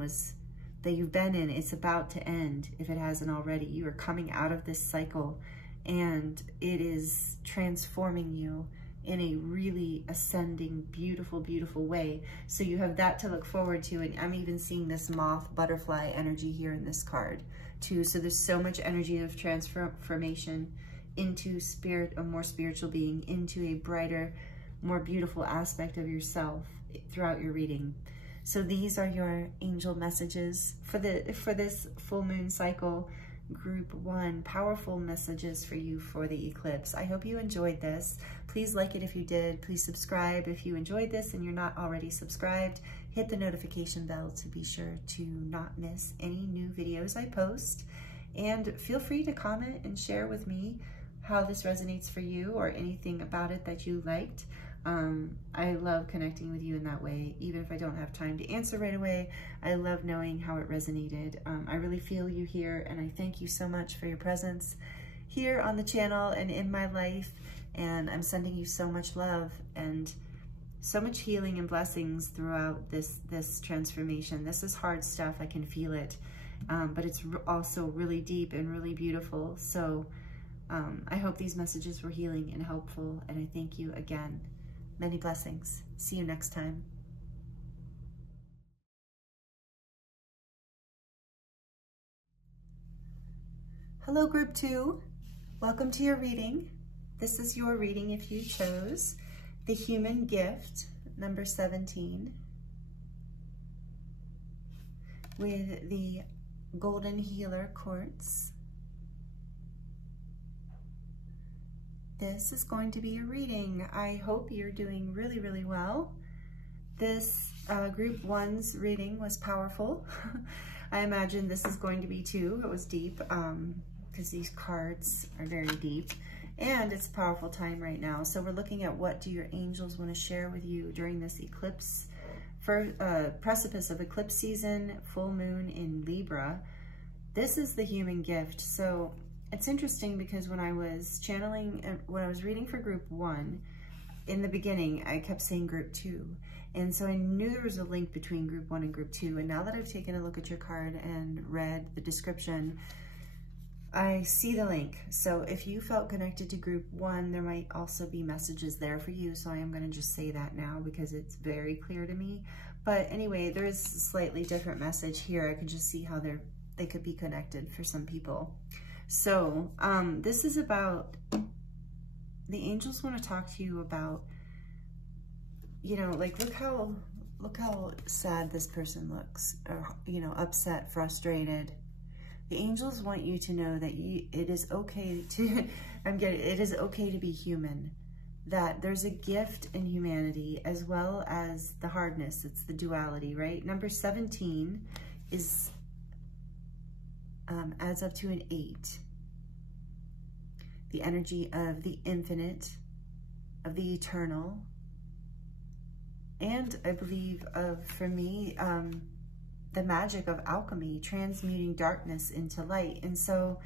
that you've been in, it's about to end if it hasn't already. You are coming out of this cycle, and it is transforming you in a really ascending, beautiful, beautiful way. So you have that to look forward to. And I'm even seeing this moth butterfly energy here in this card too. So there's so much energy of transformation into spirit, a more spiritual being, into a brighter, more beautiful aspect of yourself throughout your reading. So these are your angel messages for this full moon cycle. Group 1, powerful messages for you for the eclipse. I hope you enjoyed this. Please like it if you did. Please subscribe if you enjoyed this and you're not already subscribed. Hit the notification bell to be sure to not miss any new videos I post. And feel free to comment and share with me how this resonates for you or anything about it that you liked. I love connecting with you in that way. Even if I don't have time to answer right away, I love knowing how it resonated. I really feel you here, and I thank you so much for your presence here on the channel and in my life. And I'm sending you so much love and so much healing and blessings throughout this transformation. This is hard stuff. I can feel it, but it's also really deep and really beautiful. So I hope these messages were healing and helpful, and I thank you again. Many blessings. See you next time. Hello, Group 2. Welcome to your reading. This is your reading if you chose the Human Gift, number 17, with the Golden Healer Quartz. This is going to be a reading. I hope you're doing really, really well. This Group 1's reading was powerful. I imagine this is going to be too. It was deep because these cards are very deep, and it's a powerful time right now. So we're looking at what do your angels want to share with you during this eclipse, for precipice of eclipse season, full moon in Libra. This is the Human Gift. So it's interesting because when I was channeling, when I was reading for Group 1, in the beginning, I kept saying Group 2. And so I knew there was a link between Group 1 and Group 2. And now that I've taken a look at your card and read the description, I see the link. So if you felt connected to Group 1, there might also be messages there for you. So I am going to just say that now because it's very clear to me. But anyway, there is a slightly different message here. I can just see how they could be connected for some people. So this is about, the angels want to talk to you about, you know, like look how sad this person looks, or, you know, upset, frustrated. The angels want you to know that it is okay to, it is okay to be human, that there's a gift in humanity as well as the hardness. It's the duality, right? Number 17 is adds up to an 8. The energy of the infinite, of the eternal, and I believe for me, the magic of alchemy, transmuting darkness into light. And so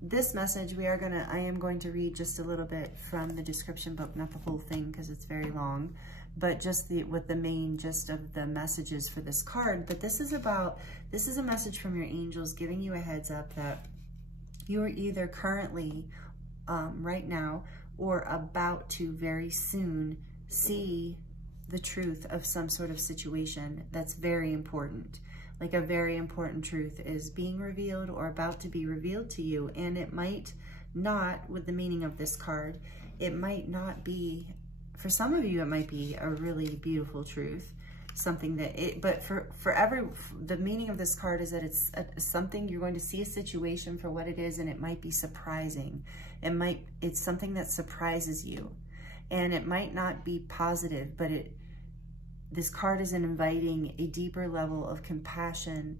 this message, I am going to read just a little bit from the description book, not the whole thing because it's very long, but just with the main gist of the messages for this card. But this is a message from your angels giving you a heads up that you are either currently, right now, or about to very soon see the truth of some sort of situation that's very important. Like a very important truth is being revealed or about to be revealed to you. And it might not, with the meaning of this card, it might not be, for some of you, it might be a really beautiful truth. Something that but the meaning of this card is that it's something you're going to see a situation for what it is, and it might be surprising. It's something that surprises you, and it might not be positive, but this card is inviting a deeper level of compassion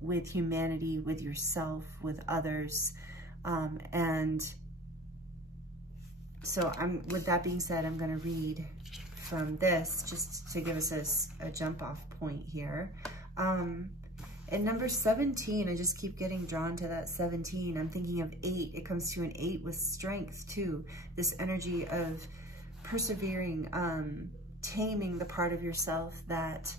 with humanity, with yourself, with others, and so with that being said, I'm going to read from this just to give us a jump off point here. And number 17, I just keep getting drawn to that 17. I'm thinking of 8. It comes to an 8 with strength too. This energy of persevering, taming the part of yourself that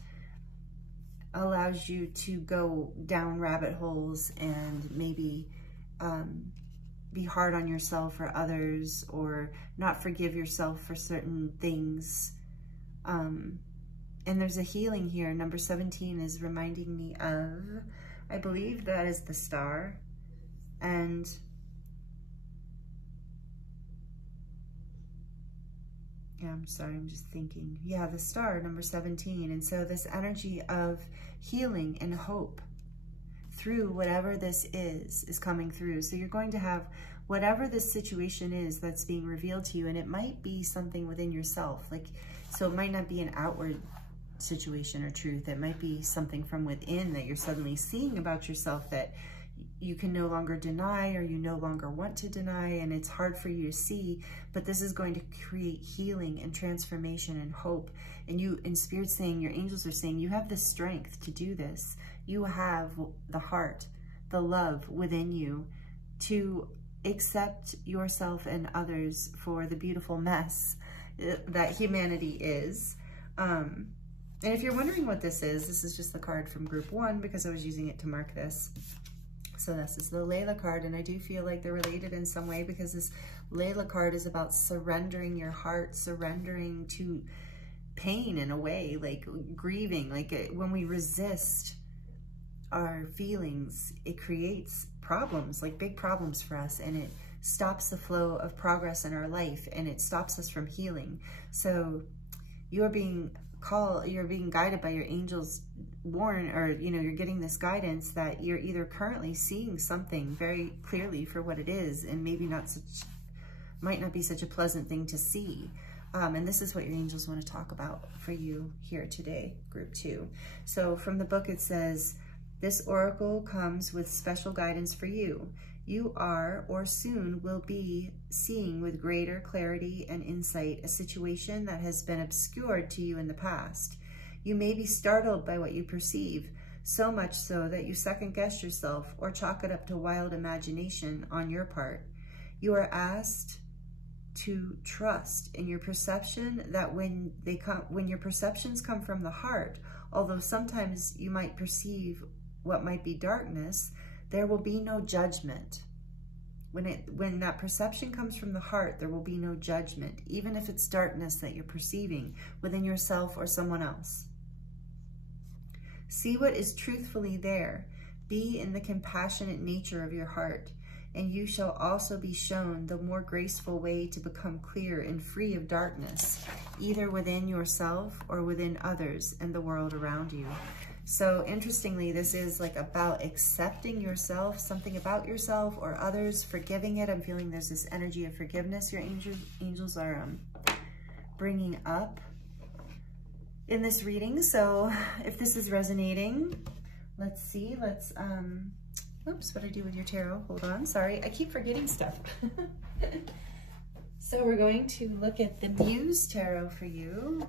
allows you to go down rabbit holes and maybe be hard on yourself or others, or not forgive yourself for certain things. And there's a healing here. Number 17 is reminding me of, I believe that is the star. And yeah, I'm sorry, I'm just thinking. Yeah, the star, number 17. And so this energy of healing and hope through whatever this is coming through. So you're going to have whatever this situation is that's being revealed to you, and it might be something within yourself. Like, so it might not be an outward situation or truth. It might be something from within that you're suddenly seeing about yourself that you can no longer deny, or you no longer want to deny, and it's hard for you to see. But this is going to create healing and transformation and hope. And you, in Spirit saying, your angels are saying, you have the strength to do this. You have the heart, the love within you to accept yourself and others for the beautiful mess that humanity is. And if you're wondering what this is just the card from group 1, because I was using it to mark this. So this is the Layla card, and I do feel like they're related in some way, because this Layla card is about surrendering your heart, surrendering to pain in a way, like grieving. Like when we resist our feelings, it creates problems, like big problems for us, and it stops the flow of progress in our life, and it stops us from healing. So you're being guided by your angels, or you're getting this guidance that you're either currently seeing something very clearly for what it is, and maybe might not be such a pleasant thing to see. And this is what your angels want to talk about for you here today, group 2. So from the book, it says, this oracle comes with special guidance for you. You are, or soon will be, seeing with greater clarity and insight a situation that has been obscured to you in the past. You may be startled by what you perceive, so much so that you second-guess yourself or chalk it up to wild imagination on your part. You are asked to trust in your perception, that when your perceptions come from the heart, although sometimes you might perceive what might be darkness, there will be no judgment. When that perception comes from the heart, there will be no judgment, even if it's darkness that you're perceiving within yourself or someone else. See what is truthfully there. Be in the compassionate nature of your heart, and you shall also be shown the more graceful way to become clear and free of darkness, either within yourself or within others and the world around you. So interestingly, this is like about accepting yourself, something about yourself or others, forgiving it. I'm feeling there's this energy of forgiveness your angels are bringing up in this reading. So if this is resonating, let's see, oops, what I do with your tarot? Hold on, sorry, I keep forgetting stuff. So we're going to look at the Muse Tarot for you.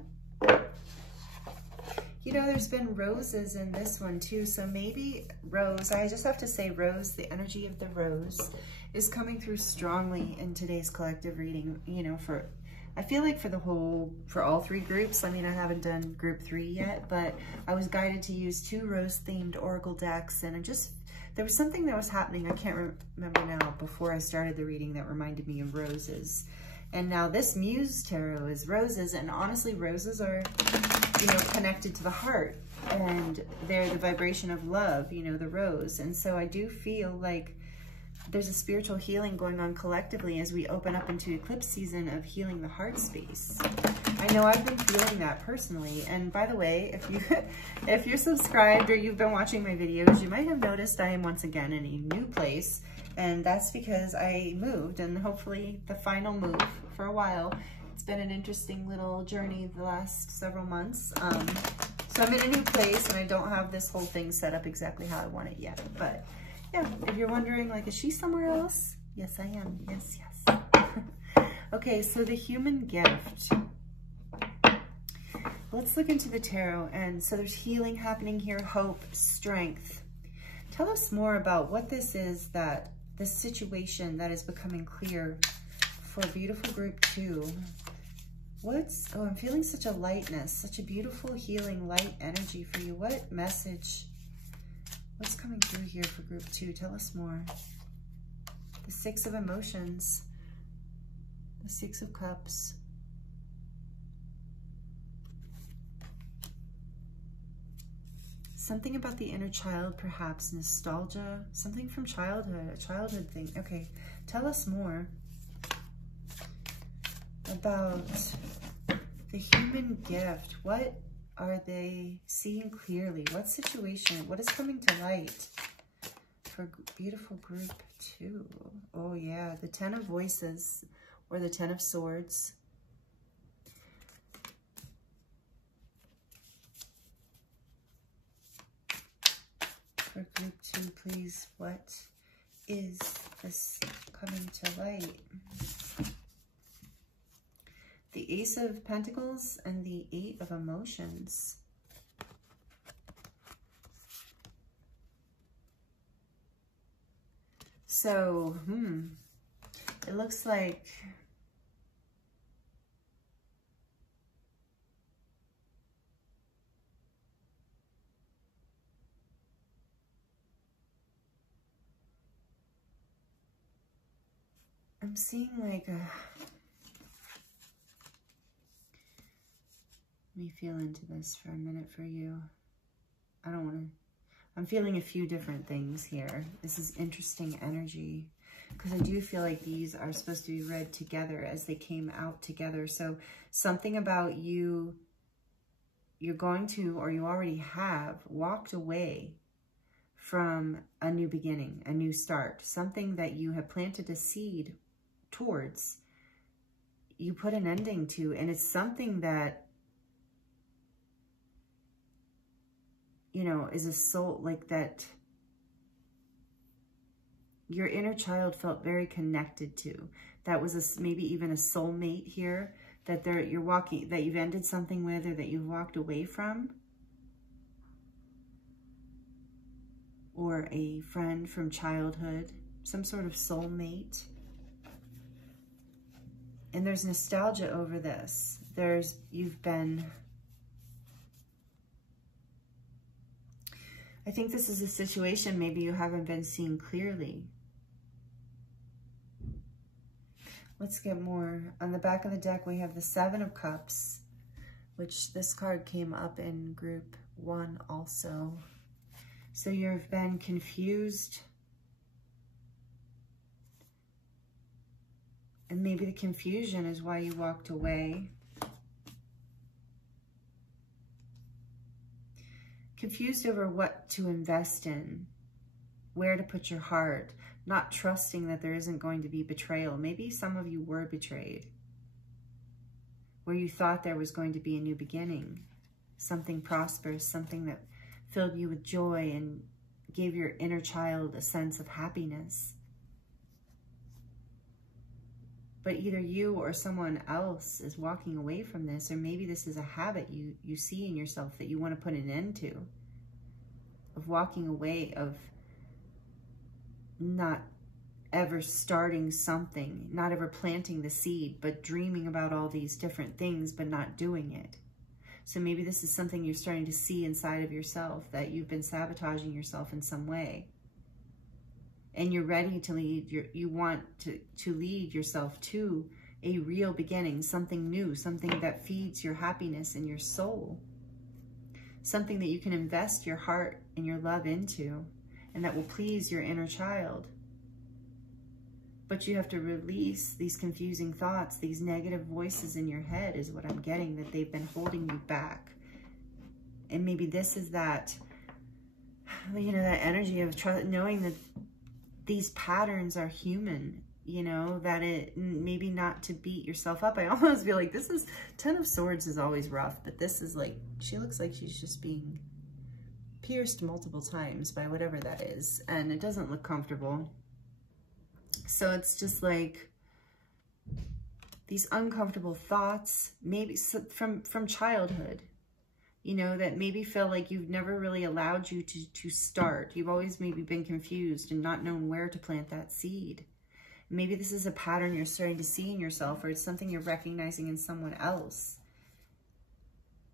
You know, there's been roses in this one too, so maybe rose, I just have to say rose, the energy of the rose is coming through strongly in today's collective reading, I feel like for all 3 groups. I mean, I haven't done group 3 yet, but I was guided to use 2 rose-themed oracle decks, and there was something that was happening, I can't remember now, before I started the reading that reminded me of roses. And now this Muse Tarot is roses, and honestly, roses are, connected to the heart, and they're the vibration of love, the rose. And so I do feel like there's a spiritual healing going on collectively as we open up into eclipse season of healing the heart space. I know I've been feeling that personally. And by the way, if you're subscribed or you've been watching my videos, you might have noticed I am once again in a new place. And that's because I moved, and hopefully the final move for a while. It's been an interesting little journey the last several months. So I'm in a new place, and I don't have this whole thing set up exactly how I want it yet. But yeah, if you're wondering, like, is she somewhere else? Yes, I am. Yes, yes. Okay, so the human gift. Let's look into the tarot. And so there's healing happening here, hope, strength. Tell us more about what this is, this situation that is becoming clear for beautiful group 2. Oh, I'm feeling such a lightness, such a beautiful, healing, light energy for you. What message? What's coming through here for group 2? Tell us more. The 6 of Emotions. The 6 of Cups. Something about the inner child, perhaps. Nostalgia. Something from childhood. A childhood thing. Okay. Tell us more about the human gift. What are they seeing clearly? What situation? What is coming to light for beautiful group 2? Oh yeah, the 10 of Voices or the 10 of Swords. For group 2, please, what is this coming to light? The Ace of Pentacles and the 8 of Emotions. So, it looks like I'm seeing like a, let me feel into this for a minute for you. I don't want to, I'm feeling a few different things here. This is interesting energy because I do feel like these are supposed to be read together as they came out together. So something about you, you're going to, or you already have walked away from a new beginning, a new start, something that you have planted a seed towards, you put an ending to, and it's something that, you know, is a soul, like that your inner child felt very connected to. That was maybe even a soulmate here, that you're walking, that you've ended something with, or that you've walked away from. Or a friend from childhood, some sort of soulmate. And there's nostalgia over this. You've been, I think this is a situation maybe you haven't been seeing clearly. Let's get more. On the back of the deck, we have the 7 of Cups, which this card came up in group 1 also. So you've been confused. And maybe the confusion is why you walked away. Confused over what to invest in, where to put your heart, not trusting that there isn't going to be betrayal. Maybe some of you were betrayed, where you thought there was going to be a new beginning, something prosperous, something that filled you with joy and gave your inner child a sense of happiness. But either you or someone else is walking away from this, or maybe this is a habit you see in yourself that you want to put an end to, of walking away, of not ever starting something, not ever planting the seed, but dreaming about all these different things, but not doing it. So maybe this is something you're starting to see inside of yourself, that you've been sabotaging yourself in some way. And you're ready to lead, you want to lead yourself to a real beginning, something new, something that feeds your happiness and your soul. Something that you can invest your heart and your love into, and that will please your inner child. But you have to release these confusing thoughts, these negative voices in your head is what I'm getting, that they've been holding you back. And maybe this is that, you know, that energy of knowing that these patterns are human, you know, that it maybe not to beat yourself up. I almost feel like this is, 10 of Swords is always rough, but this is like, she looks like she's just being pierced multiple times by whatever that is. And it doesn't look comfortable. So it's just like these uncomfortable thoughts, maybe from childhood, you know, that maybe feel like you've never really allowed you to start. You've always maybe been confused and not known where to plant that seed. Maybe this is a pattern you're starting to see in yourself, or it's something you're recognizing in someone else.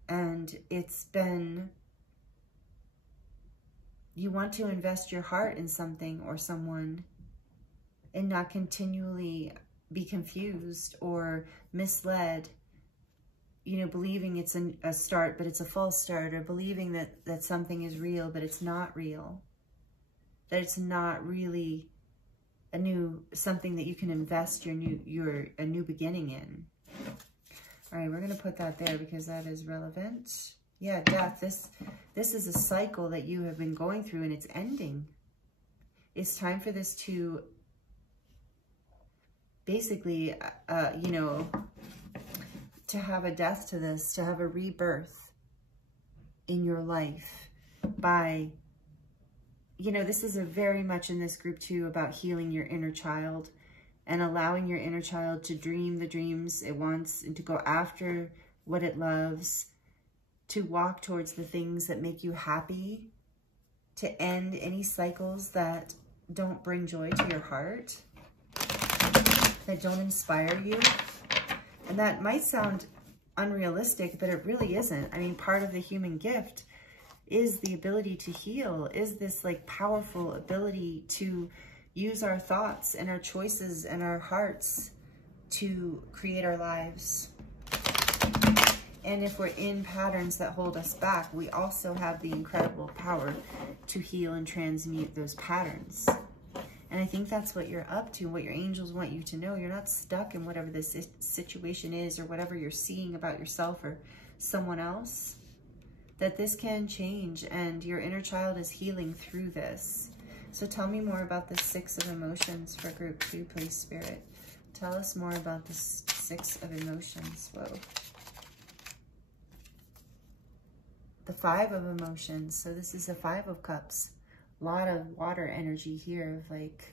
And it's been, you want to invest your heart in something or someone and not continually be confused or misled, you know, believing it's a start, but it's a false start, or believing that something is real, but it's not real, that it's not really something that you can invest a new beginning in. All right, we're going to put that there because that is relevant. Yeah, death. This is a cycle that you have been going through and it's ending. It's time for this to basically, you know, to have a death to this, to have a rebirth in your life by, you know, this is a very much in this group too about healing your inner child and allowing your inner child to dream the dreams it wants and to go after what it loves, to walk towards the things that make you happy, to end any cycles that don't bring joy to your heart, that don't inspire you. And that might sound unrealistic, but it really isn't. I mean, part of the human gift is the ability to heal, is this like powerful ability to use our thoughts and our choices and our hearts to create our lives. And if we're in patterns that hold us back, we also have the incredible power to heal and transmute those patterns. And I think that's what you're up to, what your angels want you to know. You're not stuck in whatever this situation is or whatever you're seeing about yourself or someone else, that this can change and your inner child is healing through this. So tell me more about the 6 of emotions for group 2, please, Spirit. Tell us more about the 6 of emotions. Whoa. The 5 of emotions. So this is the 5 of cups. A lot of water energy here of like,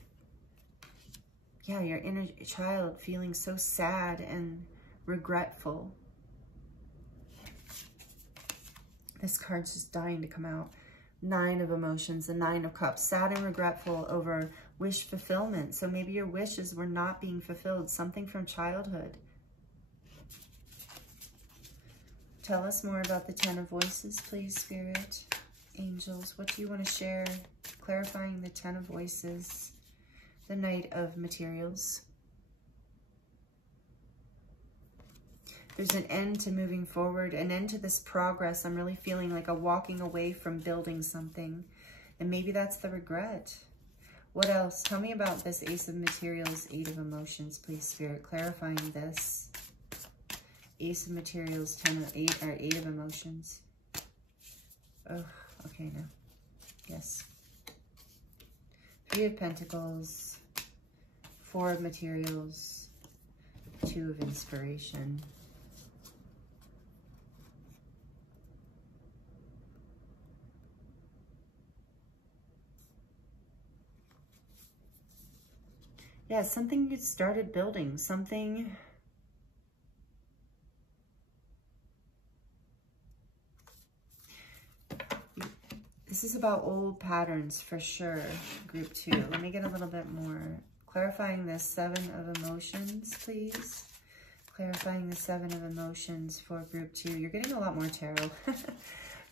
yeah, your inner child feeling so sad and regretful. This card's just dying to come out. 9 of emotions, the 9 of cups, sad and regretful over wish fulfillment. So maybe your wishes were not being fulfilled, something from childhood. Tell us more about the 10 of voices, please, Spirit. Angels, what do you want to share? Clarifying the 10 of voices, the Knight of materials. There's an end to moving forward, an end to this progress. I'm really feeling like a walking away from building something. And maybe that's the regret. What else? Tell me about this Ace of materials, 8 of emotions, please, Spirit. Clarifying this. Ace of materials, 8 of emotions. Oh, okay, no. Yes. 3 of pentacles, 4 of materials, 2 of inspiration. Yeah, something you started building, something. This is about old patterns for sure, group 2. Let me get a little bit more. Clarifying this 7 of emotions, please. Clarifying the 7 of emotions for group 2. You're getting a lot more tarot.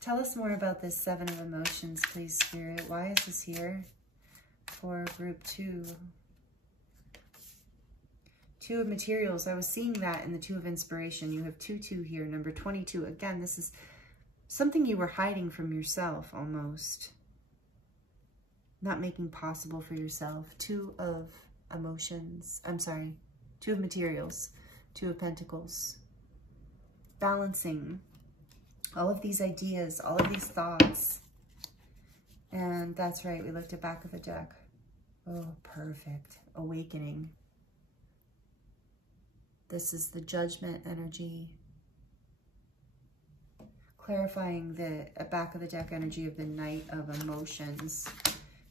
Tell us more about this 7 of emotions, please, Spirit. Why is this here for group 2? 2 of materials. I was seeing that in the 2 of inspiration. You have 2-2 here, number 22. Again, this is something you were hiding from yourself almost. Not making possible for yourself. 2 of emotions. I'm sorry. 2 of materials. 2 of pentacles. Balancing all of these ideas, all of these thoughts. And that's right. We looked at back of the deck. Oh, perfect. Awakening. This is the judgment energy. Clarifying the back of the deck energy of the Knight of emotions.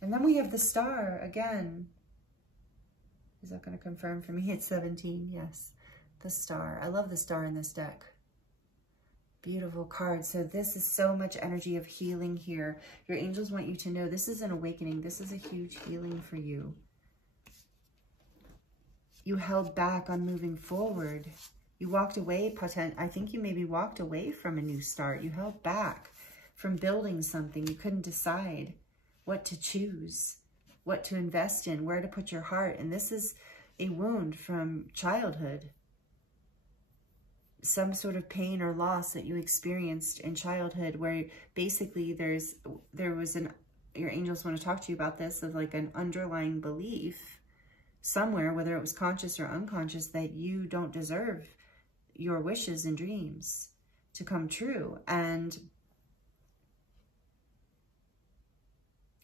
And then we have the Star again. Is that going to confirm for me? It's 17. Yes. The Star. I love the Star in this deck. Beautiful card. So this is so much energy of healing here. Your angels want you to know this is an awakening. This is a huge healing for you. you held back on moving forward. You walked away, I think you maybe walked away from a new start. You held back from building something. You couldn't decide what to choose, what to invest in, where to put your heart. And this is a wound from childhood. Some sort of pain or loss that you experienced in childhood, where basically your angels want to talk to you about this, of like an underlying belief somewhere, whether it was conscious or unconscious, that you don't deserve your wishes and dreams to come true. And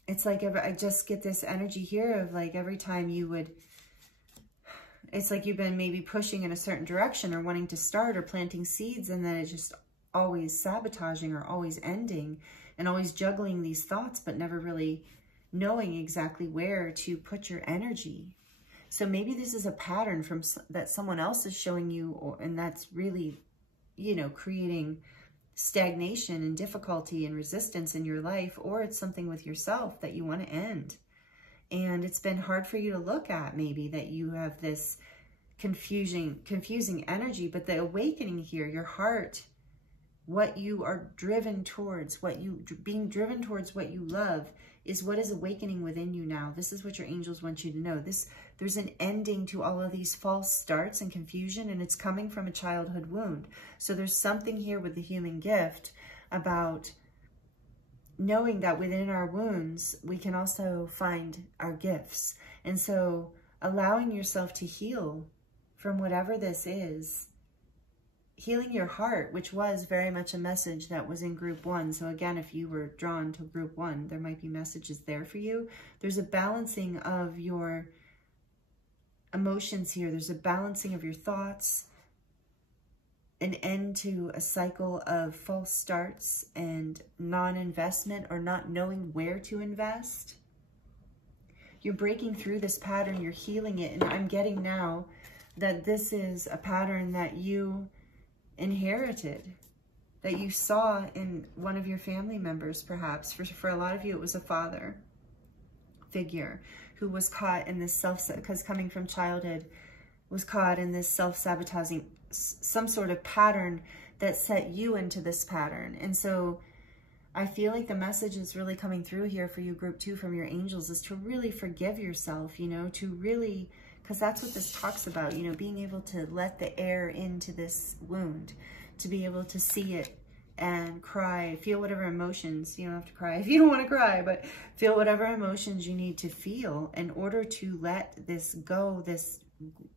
it's like, I just get this energy here of like every time you would, it's like you've been maybe pushing in a certain direction or wanting to start or planting seeds, and then it's just always sabotaging or always ending, and always juggling these thoughts, but never really knowing exactly where to put your energy. So maybe this is a pattern from that someone else is showing you, and that's really, you know, creating stagnation and difficulty and resistance in your life, or it's something with yourself that you want to end. And it's been hard for you to look at, maybe, that you have this confusing energy. But the awakening here, your heart, what you are driven towards, being driven towards what you love, is what is awakening within you now. This is what your angels want you to know. There's an ending to all of these false starts and confusion, and it's coming from a childhood wound. So there's something here with the human gift about knowing that within our wounds, we can also find our gifts. And so allowing yourself to heal from whatever this is, healing your heart, which was very much a message that was in group 1. So again, if you were drawn to group 1, there might be messages there for you. There's a balancing of your emotions here. There's a balancing of your thoughts, an end to a cycle of false starts and non-investment, or not knowing where to invest. You're breaking through this pattern, you're healing it. And I'm getting now that this is a pattern that you inherited, that you saw in one of your family members, perhaps. For a lot of you, it was a father figure who was caught in this because coming from childhood, was caught in this self-sabotaging, some sort of pattern that set you into this pattern. And so I feel like the message is really coming through here for you, group 2, from your angels, is to really forgive yourself, you know, to really, because that's what this talks about, you know, being able to let the air into this wound, to be able to see it and cry, feel whatever emotions. You don't have to cry if you don't want to cry, but feel whatever emotions you need to feel in order to let this go, this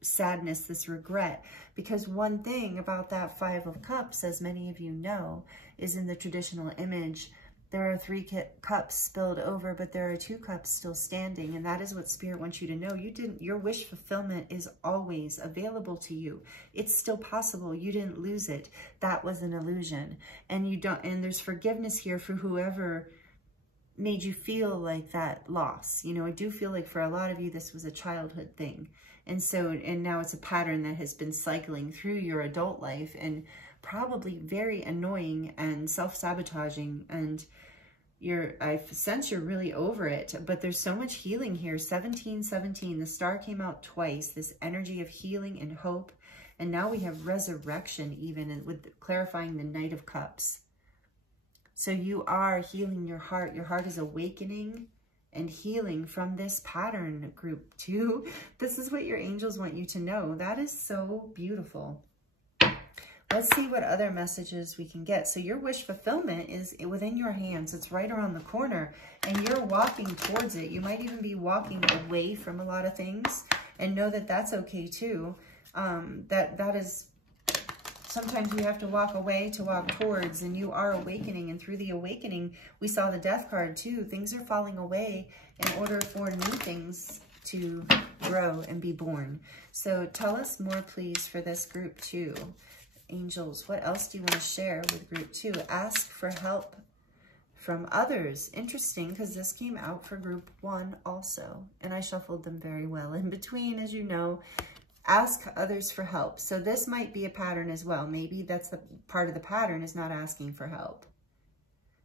sadness, this regret. Because one thing about that 5 of Cups, as many of you know, is in the traditional image, there are 3 cups spilled over, but there are 2 cups still standing. And that is what Spirit wants you to know. Your wish fulfillment is always available to you. It's still possible. You didn't lose it. That was an illusion. And there's forgiveness here for whoever made you feel like that loss. You know, I do feel like for a lot of you, this was a childhood thing. And now it's a pattern that has been cycling through your adult life, and probably very annoying and self-sabotaging, and I sense you're really over it. But there's so much healing here. 1717, the star came out twice, this energy of healing and hope. And now we have resurrection, even with clarifying the Knight of Cups. So you are healing your heart. Your heart is awakening and healing from this pattern, group 2. This is what your angels want you to know. That is so beautiful. Let's see what other messages we can get. So your wish fulfillment is within your hands. It's right around the corner, and you're walking towards it. You might even be walking away from a lot of things, and know that that's okay too. That is, sometimes you have to walk away to walk towards, and you are awakening. And through the awakening, we saw the Death card too. Things are falling away in order for new things to grow and be born. So tell us more, please, for this group 2. Angels, what else do you want to share with group 2? Ask for help from others. Interesting, because this came out for group 1 also, and I shuffled them very well in between, as you know. Ask others for help. So this might be a pattern as well. Maybe that's the part of the pattern, is not asking for help,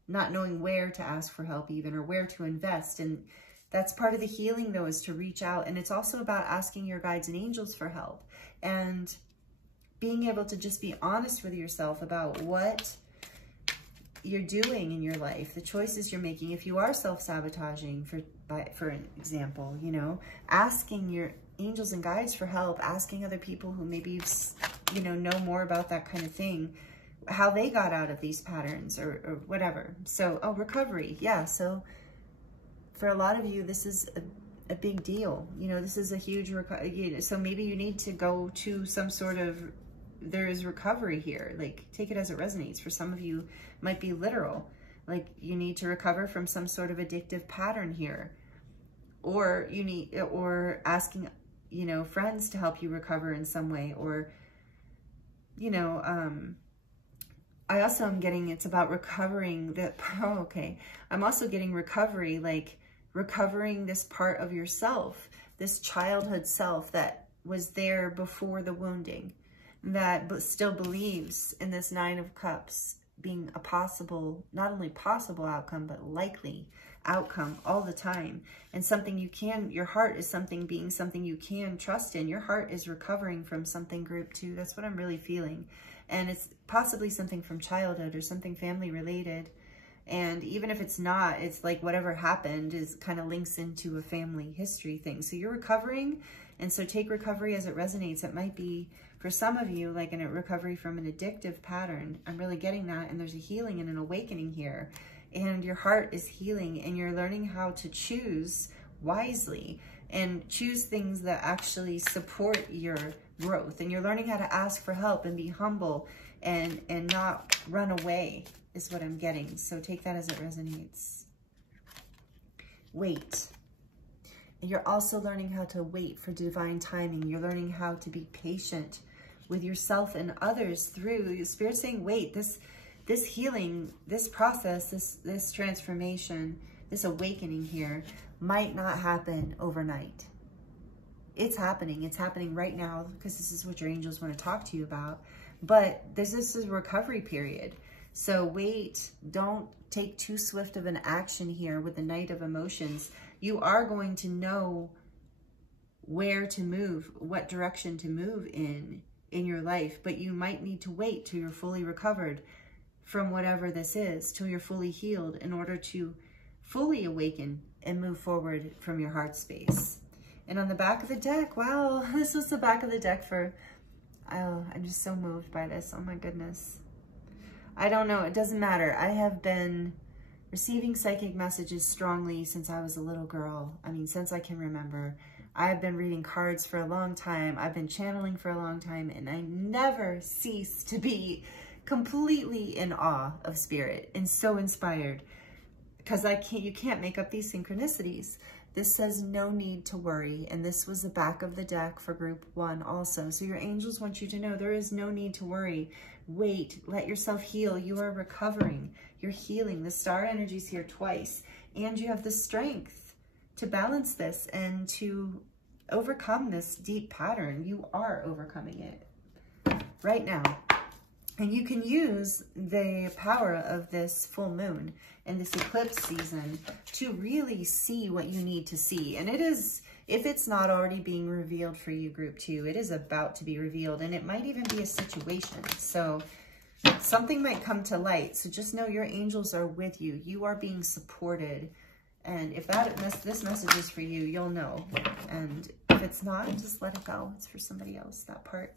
not knowing where to ask for help even, or where to invest. And That's part of the healing, though, is to reach out. And it's also about asking your guides and angels for help and being able to just be honest with yourself about what you're doing in your life, the choices you're making. If you are self-sabotaging, for an example, you know, asking your angels and guides for help, asking other people who maybe, you know more about that kind of thing, how they got out of these patterns or whatever. So, oh, recovery. Yeah. So for a lot of you, this is a big deal. You know, this is a huge recovery. So maybe you need to go to some sort of, there is recovery here. Like, take it as it resonates. For some of you, it might be literal. Like, you need to recover from some sort of addictive pattern here. Or you need, or asking, you know, friends to help you recover in some way. Or, you know, I also am getting, it's about recovering the, oh, okay. I'm also getting recovery, like recovering this part of yourself, this childhood self that was there before the wounding, that still believes in this Nine of Cups being a possible, not only possible outcome, but likely outcome all the time. And something you can, your heart is being something you can trust in. Your heart is recovering from something, group 2. That's what I'm really feeling. And it's possibly something from childhood or something family related. And even if it's not, it's like whatever happened is kind of links into a family history thing. So you're recovering. And so take recovery as it resonates. It might be for some of you, like in a recovery from an addictive pattern. I'm really getting that. And there's a healing and an awakening here. And your heart is healing, and you're learning how to choose wisely and choose things that actually support your growth. And you're learning how to ask for help and be humble and not run away is what I'm getting. So take that as it resonates. Wait. And you're also learning how to wait for divine timing. You're learning how to be patient with yourself and others through Spirit saying, wait, this healing, this process, this transformation, this awakening here might not happen overnight. It's happening. It's happening right now because this is what your angels want to talk to you about. But this is a recovery period. So wait, don't take too swift of an action here with the Knight of Emotions. You are going to know where to move, what direction to move in your life, but you might need to wait till you're fully recovered from whatever this is, till you're fully healed in order to fully awaken and move forward from your heart space. And on the back of the deck, wow, this was the back of the deck for, oh, I'm just so moved by this. Oh my goodness. I don't know. It doesn't matter. I have been receiving psychic messages strongly since I was a little girl. I mean, since I can remember. I've been reading cards for a long time. I've been channeling for a long time, and I never cease to be completely in awe of spirit and so inspired, because you can't make up these synchronicities. This says no need to worry, and this was the back of the deck for group 1 also. So your angels want you to know there is no need to worry. Wait, let yourself heal. You are recovering. You're healing. The star energy is here twice, and you have the strength to balance this and to overcome this deep pattern. You are overcoming it right now. And you can use the power of this full moon and this eclipse season to really see what you need to see. And it is, if it's not already being revealed for you, group 2, it is about to be revealed. And it might even be a situation. So something might come to light. So just know your angels are with you. You are being supported. And if this message is for you, you'll know. And if it's not, just let it go. It's for somebody else, that part.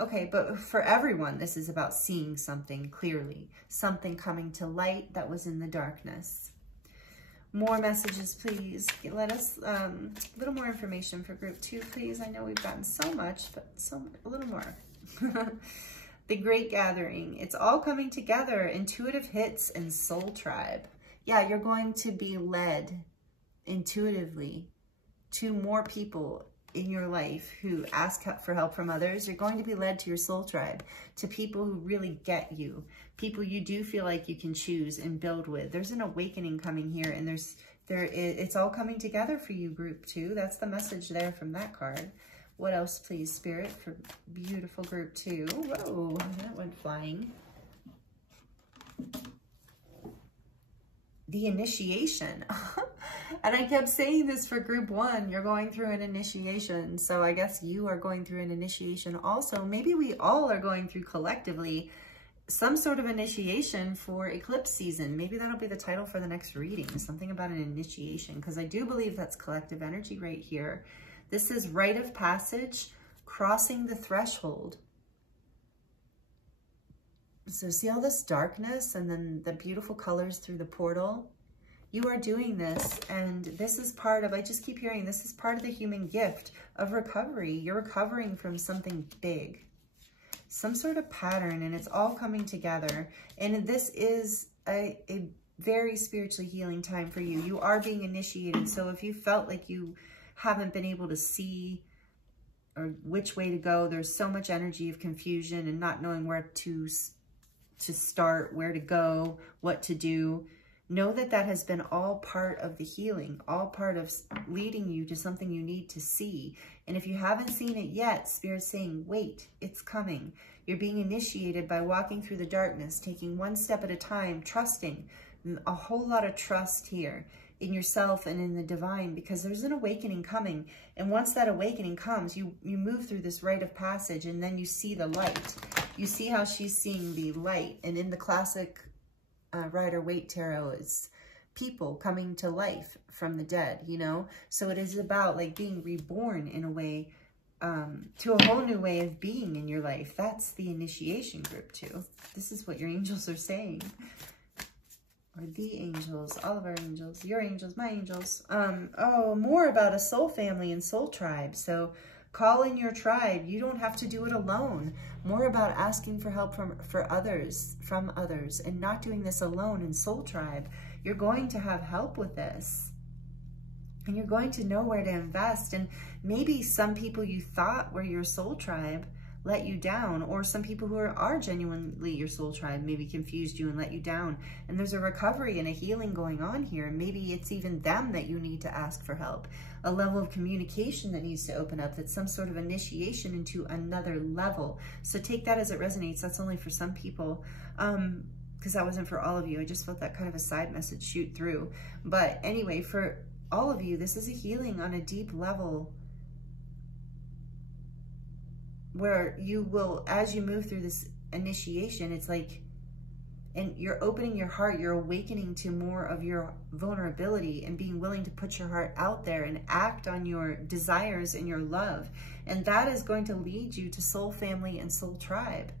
Okay, but for everyone, this is about seeing something clearly, something coming to light that was in the darkness. More messages, please. Let us, a little more information for group 2, please. I know we've gotten so much, but a little more. The Great Gathering. It's all coming together. Intuitive hits and Soul Tribe. Yeah, you're going to be led intuitively to more people in your life who ask for help from others. You're going to be led to your soul tribe, to people who really get you, people you do feel like you can choose and build with. There's an awakening coming here, and it's all coming together for you, group 2. That's the message there from that card. What else, please, Spirit, for beautiful group 2? Whoa, that went flying. the initiation. And I kept saying this for group 1, you're going through an initiation. So I guess you are going through an initiation also. Maybe we all are going through collectively some sort of initiation for eclipse season. Maybe that'll be the title for the next reading, something about an initiation, because I do believe that's collective energy right here. This is rite of passage, crossing the threshold. So see all this darkness and then the beautiful colors through the portal? You are doing this, and this is part of, I just keep hearing, this is part of the human gift of recovery. You're recovering from something big, some sort of pattern, and it's all coming together. And this is a very spiritually healing time for you. You are being initiated. So if you felt like you haven't been able to see or which way to go, there's so much energy of confusion and not knowing where to start, where to go, what to do. Know that that has been all part of the healing, all part of leading you to something you need to see. And if you haven't seen it yet, Spirit's saying, wait, it's coming. You're being initiated by walking through the darkness, taking one step at a time, trusting. A whole lot of trust here in yourself and in the divine, because there's an awakening coming. And once that awakening comes, you move through this rite of passage, and then you see the light. You see how she's seeing the light. And in the classic Rider-Waite Tarot, it's people coming to life from the dead, you know? So it is about like being reborn in a way, to a whole new way of being in your life. That's the initiation group too. This is what your angels are saying. Or the angels, all of our angels, your angels, my angels. Oh, more about a soul family and soul tribe. So call in your tribe. You don't have to do it alone. More about asking for help from others, and not doing this alone in soul tribe. You're going to have help with this. And you're going to know where to invest. And maybe some people you thought were your soul tribe let you down, or some people who are genuinely your soul tribe maybe confused you and let you down. And there's a recovery and a healing going on here. And maybe it's even them that you need to ask for help. A level of communication that needs to open up. That's some sort of initiation into another level. So take that as it resonates. That's only for some people. Because that wasn't for all of you. I just felt that kind of a side message shoot through. But anyway, for all of you, this is a healing on a deep level, where you will, as you move through this initiation, it's like, and you're opening your heart, you're awakening to more of your vulnerability and being willing to put your heart out there and act on your desires and your love. And that is going to lead you to soul family and soul tribe.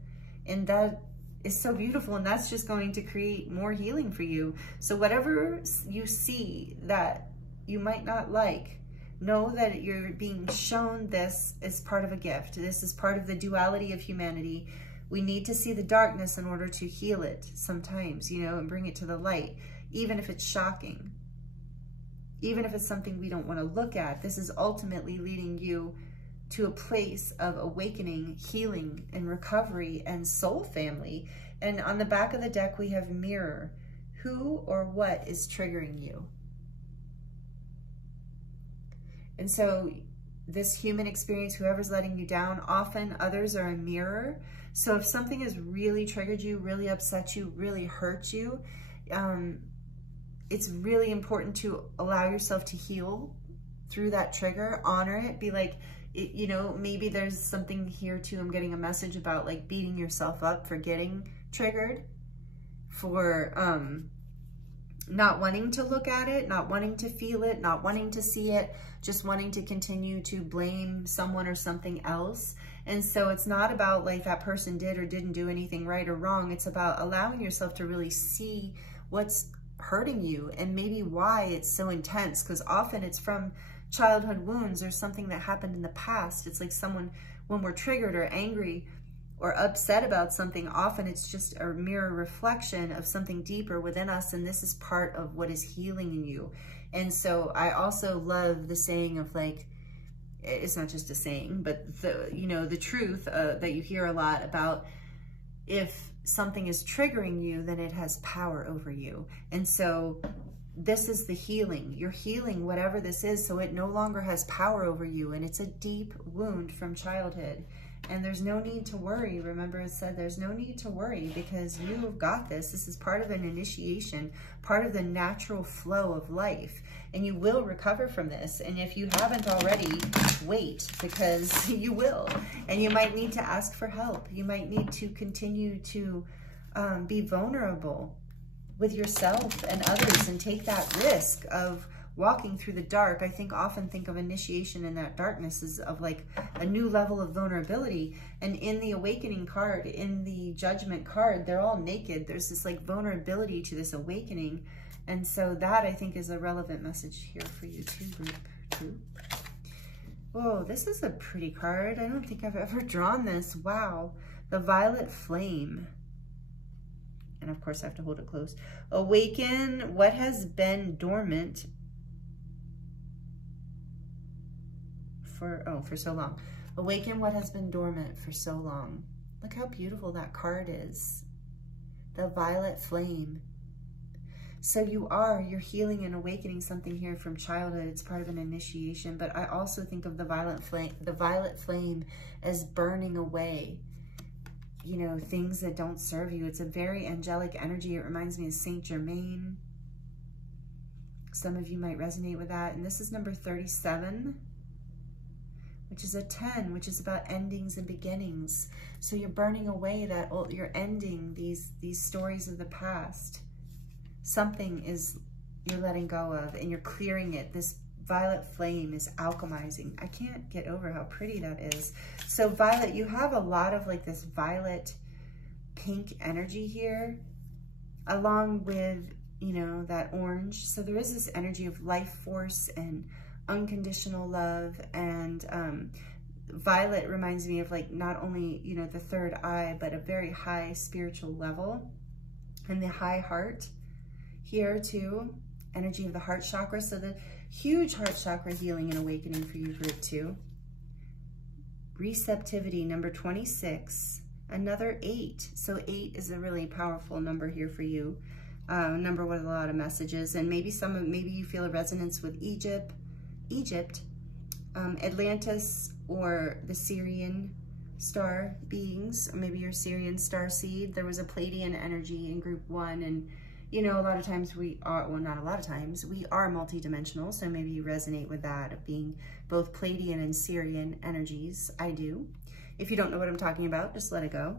And that is so beautiful. And that's just going to create more healing for you. So whatever you see that you might not like, know that you're being shown this as part of a gift. This is part of the duality of humanity. We need to see the darkness in order to heal it sometimes, you know, and bring it to the light, even if it's shocking, even if it's something we don't want to look at. This is ultimately leading you to a place of awakening, healing, and recovery and soul family. And on the back of the deck, we have mirror. Who or what is triggering you? And so this human experience, whoever's letting you down, often others are a mirror. So if something has really triggered you, really upset you, really hurt you, it's really important to allow yourself to heal through that trigger, honor it, be like, you know, maybe there's something here too. I'm getting a message about like beating yourself up for getting triggered, for not wanting to look at it, not wanting to feel it, not wanting to see it, just wanting to continue to blame someone or something else. And so it's not about like that person did or didn't do anything right or wrong. It's about allowing yourself to really see what's hurting you and maybe why it's so intense, because often it's from childhood wounds or something that happened in the past. It's like someone, when we're triggered or angry or upset about something, often it's just a mirror reflection of something deeper within us, and this is part of what is healing in you. And so I also love the saying of like, it's not just a saying, but the, you know, the truth that you hear a lot about, if something is triggering you, then it has power over you. And so this is the healing. You're healing whatever this is, so it no longer has power over you, and it's a deep wound from childhood. And there's no need to worry. Remember, it said there's no need to worry because you have got this. This is part of an initiation, part of the natural flow of life. And you will recover from this. And if you haven't already, wait, because you will. And you might need to ask for help. You might need to continue to be vulnerable with yourself and others and take that risk of walking through the dark. I often think of initiation in that darkness as of like a new level of vulnerability. And in the awakening card, in the judgment card, they're all naked. There's this like vulnerability to this awakening. And so that I think is a relevant message here for you too, group 2. Whoa, this is a pretty card. I don't think I've ever drawn this. Wow. The Violet Flame. And of course I have to hold it close. Awaken what has been dormant for so long. Awaken what has been dormant for so long. Look how beautiful that card is. The Violet Flame. So you're healing and awakening something here from childhood. It's part of an initiation, but I also think of the violet flame as burning away, you know, things that don't serve you. It's a very angelic energy. It reminds me of Saint Germain. Some of you might resonate with that. And this is number 37. Which is a 10, which is about endings and beginnings. So you're burning away that old, you're ending these stories of the past. Something is you're letting go of and you're clearing it. This violet flame is alchemizing. I can't get over how pretty that is. So violet, you have a lot of like this violet pink energy here, along with, you know, that orange. So there is this energy of life force and unconditional love, and violet reminds me of like not only, you know, the third eye, but a very high spiritual level, and the high heart here too, energy of the heart chakra. So the huge heart chakra healing and awakening for you, group 2. Receptivity, number 26, another 8. So 8 is a really powerful number here for you, number with a lot of messages. And maybe maybe you feel a resonance with Egypt, Atlantis, or the Syrian star beings, or maybe your Syrian star seed. There was a Pleiadian energy in group 1, and you know, a lot of times we are, well, not a lot of times, we are multidimensional, so maybe you resonate with that, of being both Pleiadian and Syrian energies. I do. If you don't know what I'm talking about, just let it go.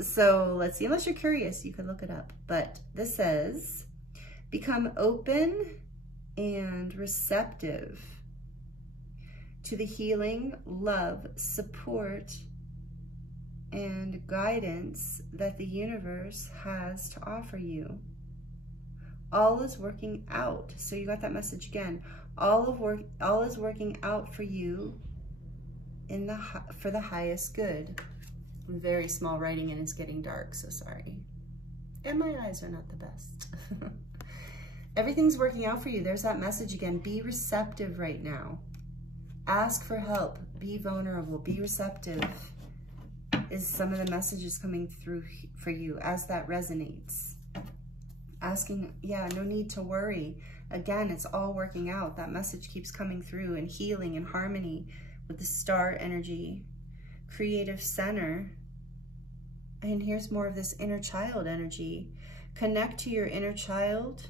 So let's see, unless you're curious, you can look it up. But this says, become open and receptive to the healing, love, support, and guidance that the universe has to offer you. All is working out. So you got that message again. All is working out for you for the highest good. Very small writing and it's getting dark, so sorry. And my eyes are not the best. Everything's working out for you. There's that message again. Be receptive right now. Ask for help. Be vulnerable. Be receptive. Is some of the messages coming through for you as that resonates. Asking, yeah, no need to worry. Again, it's all working out. That message keeps coming through, and healing and harmony with the star energy. Creative center. And here's more of this inner child energy. Connect to your inner child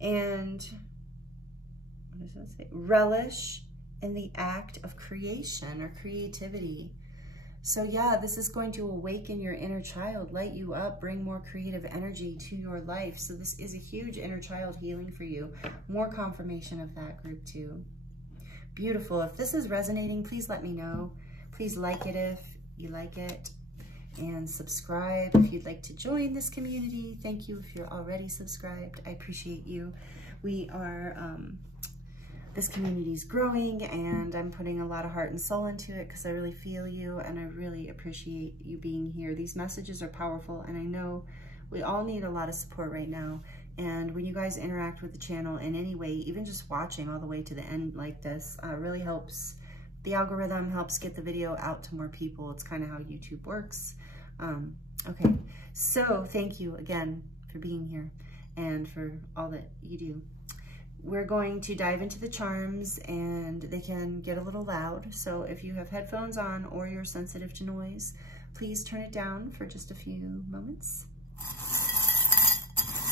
and, what does that say? Relish in the act of creation or creativity. So yeah, this is going to awaken your inner child, light you up, bring more creative energy to your life. So this is a huge inner child healing for you. More confirmation of that, group 2. Beautiful. If this is resonating, please let me know. Please like it if you like it, and subscribe if you'd like to join this community. Thank you if you're already subscribed. I appreciate you. We are, this community is growing, and I'm putting a lot of heart and soul into it because I really feel you, and I really appreciate you being here. These messages are powerful, and I know we all need a lot of support right now. And when you guys interact with the channel in any way, even just watching all the way to the end like this, really helps. The algorithm helps get the video out to more people. It's kind of how YouTube works. Okay, so thank you again for being here and for all that you do. we're going to dive into the charms, and they can get a little loud. So if you have headphones on or you're sensitive to noise, please turn it down for just a few moments.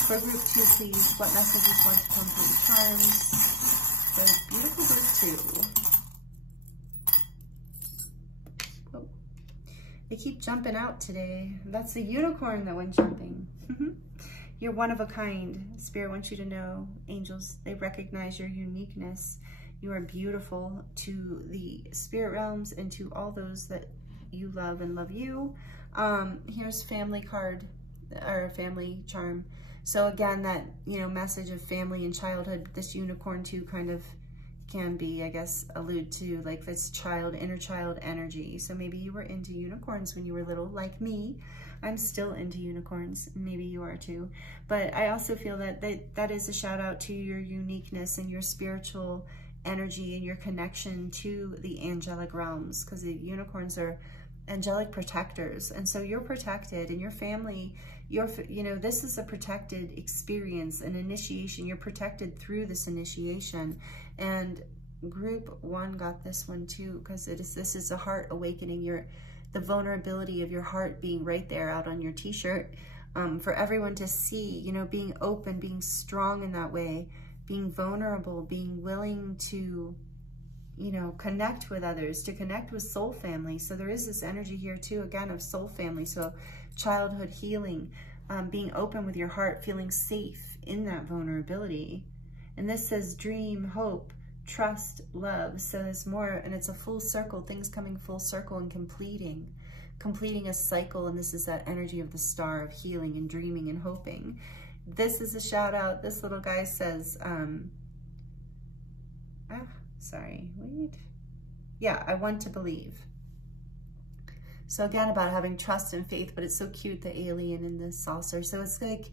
For group 2, please, what messages want to come through the charms? So beautiful group 2. Whoa. They keep jumping out today. That's the unicorn that went jumping. You're one of a kind. Spirit wants you to know, angels, they recognize your uniqueness. You are beautiful to the spirit realms and to all those that you love and love you. Here's family card, or family charm. So again, that, you know, message of family and childhood, this unicorn too kind of can be, I guess, allude to like this child, inner child energy. So maybe you were into unicorns when you were little, like me. I'm still into unicorns, maybe you are too. But I also feel that that is a shout out to your uniqueness and your spiritual energy and your connection to the angelic realms, because the unicorns are angelic protectors. And so you're protected, and your family, you know, this is a protected experience, an initiation. You're protected through this initiation. And group 1 got this one too, because this is a heart awakening. The vulnerability of your heart being right there out on your t-shirt, for everyone to see, you know, being open, being strong in that way, being vulnerable, being willing to, you know, connect with others, to connect with soul family. So there is this energy here too, again, of soul family. So childhood healing, being open with your heart, feeling safe in that vulnerability. And this says dream, hope, trust, love. So there's more, and it's a full circle, things coming full circle and completing a cycle. And this is that energy of the star of healing and dreaming and hoping. This is a shout out. This little guy says, I want to believe. So again, about having trust and faith, but it's so cute, the alien in the saucer. So it's like,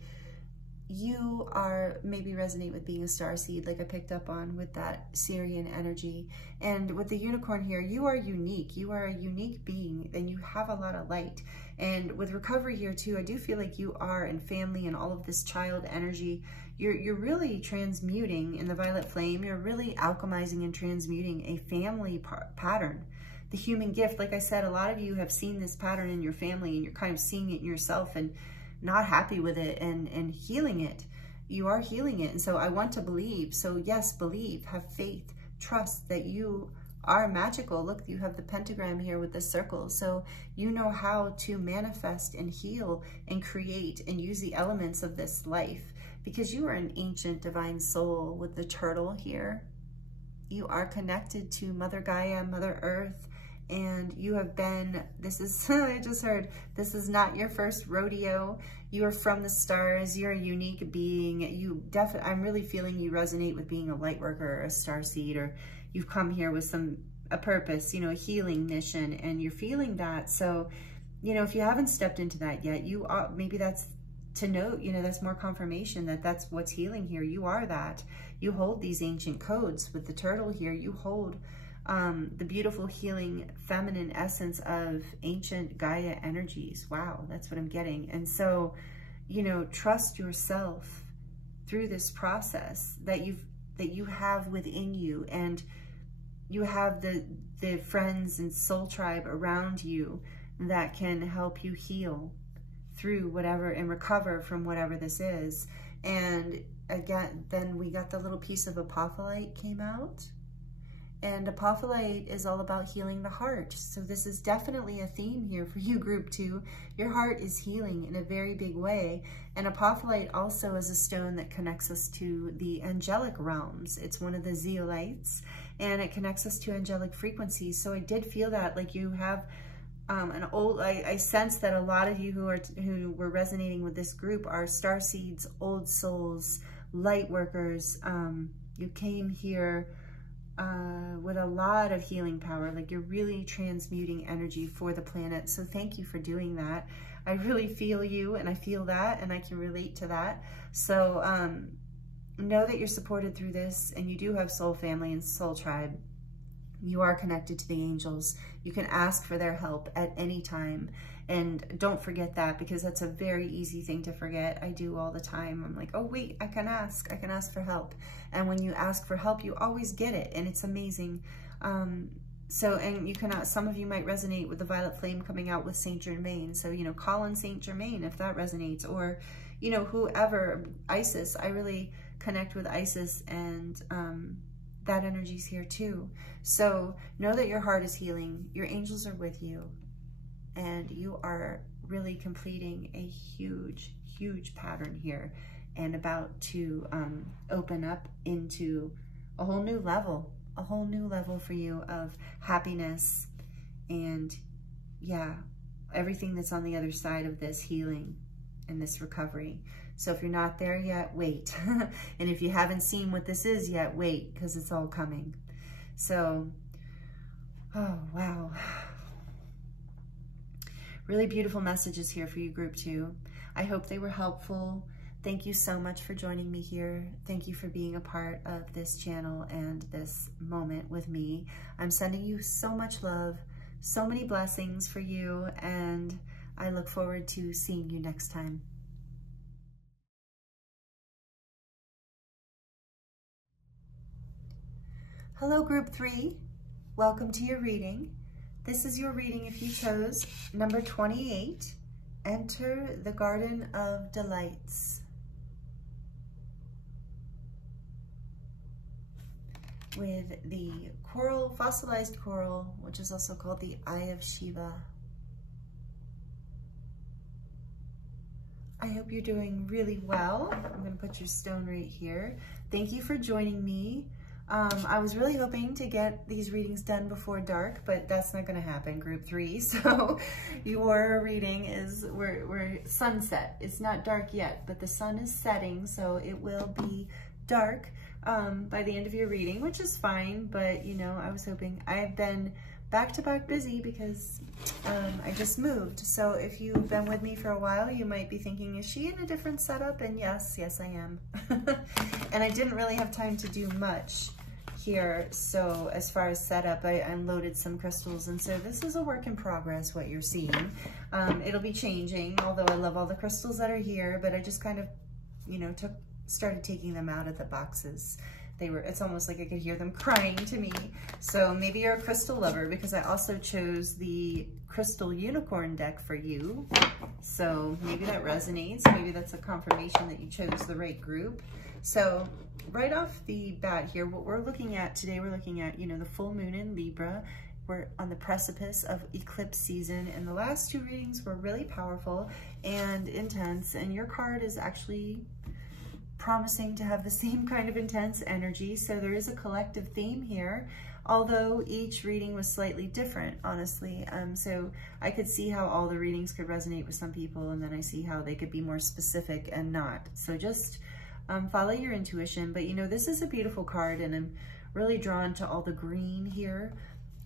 you are maybe resonate with being a starseed, like I picked up on with that Syrian energy. And with the unicorn here, you are unique. You are a unique being, and you have a lot of light. And with recovery here too, I do feel like you are in family and all of this child energy. You're really transmuting in the violet flame. You're really alchemizing and transmuting a family pattern. The human gift, like I said, a lot of you have seen this pattern in your family, and you're kind of seeing it in yourself and not happy with it and healing it. You are healing it. And so I want to believe. So yes, believe, have faith, trust that you are magical. Look, you have the pentagram here with the circle. So you know how to manifest and heal and create and use the elements of this life, because you are an ancient divine soul with the turtle here. You are connected to Mother Gaia, Mother Earth, and you have been, this is, I just heard, this is not your first rodeo. You are from the stars. You're a unique being. You definitely, I'm really feeling you resonate with being a light worker or a starseed, or you've come here with a purpose, you know, a healing mission, and you're feeling that. So, you know, if you haven't stepped into that yet, you are, maybe that's to note, you know, that's more confirmation that that's what's healing here. You are that. You hold these ancient codes with the turtle here. You hold the beautiful healing feminine essence of ancient Gaia energies. Wow, that's what I'm getting. And so, you know, trust yourself through this process that you have within you, and you have the friends and soul tribe around you that can help you heal through whatever and recover from whatever this is. And again, then we got the little piece of apophyllite came out. And apophyllite is all about healing the heart. So this is definitely a theme here for you, group 2. Your heart is healing in a very big way. And apophyllite also is a stone that connects us to the angelic realms. It's one of the zeolites, and it connects us to angelic frequencies. So I did feel that, like, you have I sense that a lot of you who were resonating with this group are starseeds, old souls, light workers. You came here with a lot of healing power. Like, you're really transmuting energy for the planet. So thank you for doing that. I really feel you, and I feel that, and I can relate to that. So know that you're supported through this, and you do have soul family and soul tribe You are connected to the angels. You can ask for their help at any time. And don't forget that, because that's a very easy thing to forget. I do all the time. I'm like, oh wait, I can ask for help. And when you ask for help, you always get it, and it's amazing. And you cannot, some of you might resonate with the violet flame coming out with Saint Germain. So, you know, call on Saint Germain if that resonates, or, you know, whoever, Isis. I really connect with Isis, and that energy's here too. So know that your heart is healing. Your angels are with you, and you are really completing a huge, huge pattern here, and about to open up into a whole new level for you of happiness, and yeah, everything that's on the other side of this healing and this recovery. So if you're not there yet, wait. And if you haven't seen what this is yet, wait, because it's all coming. So, oh, wow. Really beautiful messages here for you, Group 2. I hope they were helpful. Thank you so much for joining me here. Thank you for being a part of this channel and this moment with me. I'm sending you so much love, so many blessings for you, and I look forward to seeing you next time. Hello, Group 3. Welcome to your reading. This is your reading if you chose number 28, Enter the Garden of Delights. With the coral, fossilized coral, which is also called the Eye of Shiva. I hope you're doing really well. I'm going to put your stone right here. Thank you for joining me. I was really hoping to get these readings done before dark, but that's not going to happen, Group 3. So your reading is, we're sunset. It's not dark yet, but the sun is setting, so it will be dark by the end of your reading, which is fine. But you know, I was hoping. I've been back-to-back busy because I just moved. So if you've been with me for a while, you might be thinking, is she in a different setup? And yes, I am. And I didn't really have time to do much here. So as far as setup, I unloaded some crystals, and so this is a work in progress, what you're seeing. It'll be changing, although I love all the crystals that are here, but I just kind of, you know, started taking them out of the boxes. It's almost like I could hear them crying to me. So maybe you're a crystal lover, because I also chose the Crystal Unicorn deck for you. So maybe that resonates. Maybe that's a confirmation that you chose the right group. So right off the bat here, what we're looking at today, we're looking at, you know, the full moon in Libra. We're on the precipice of eclipse season, and the last two readings were really powerful and intense, and your card is actually promising to have the same kind of intense energy. So there is a collective theme here, although each reading was slightly different, honestly. So I could see how all the readings could resonate with some people, and then I see how they could be more specific and not. So just follow your intuition. But you know, this is a beautiful card, and I'm really drawn to all the green here.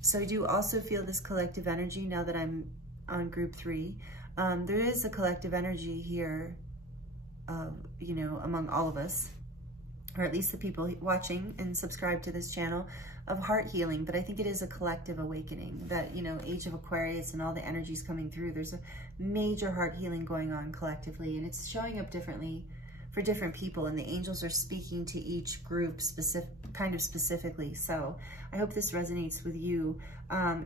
So I do also feel this collective energy now that I'm on Group 3. There is a collective energy here, you know, among all of us, or at least the people watching and subscribe to this channel, of heart healing. But I think it is a collective awakening that, you know, Age of Aquarius and all the energies coming through, there's a major heart healing going on collectively, and it's showing up differently for different people, and the angels are speaking to each group specifically. So I hope this resonates with you.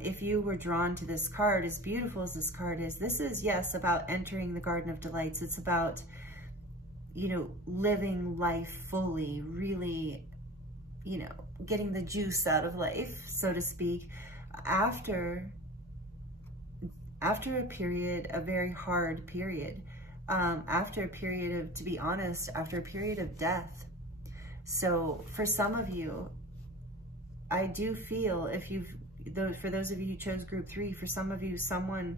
If you were drawn to this card, as beautiful as this card is, this is, yes, about entering the Garden of Delights. It's about, you know, living life fully, really, you know, getting the juice out of life, so to speak, after a period, a very hard period, after a period of, to be honest, after a period of death. So for some of you, I do feel, for those of you who chose Group 3, for some of you, someone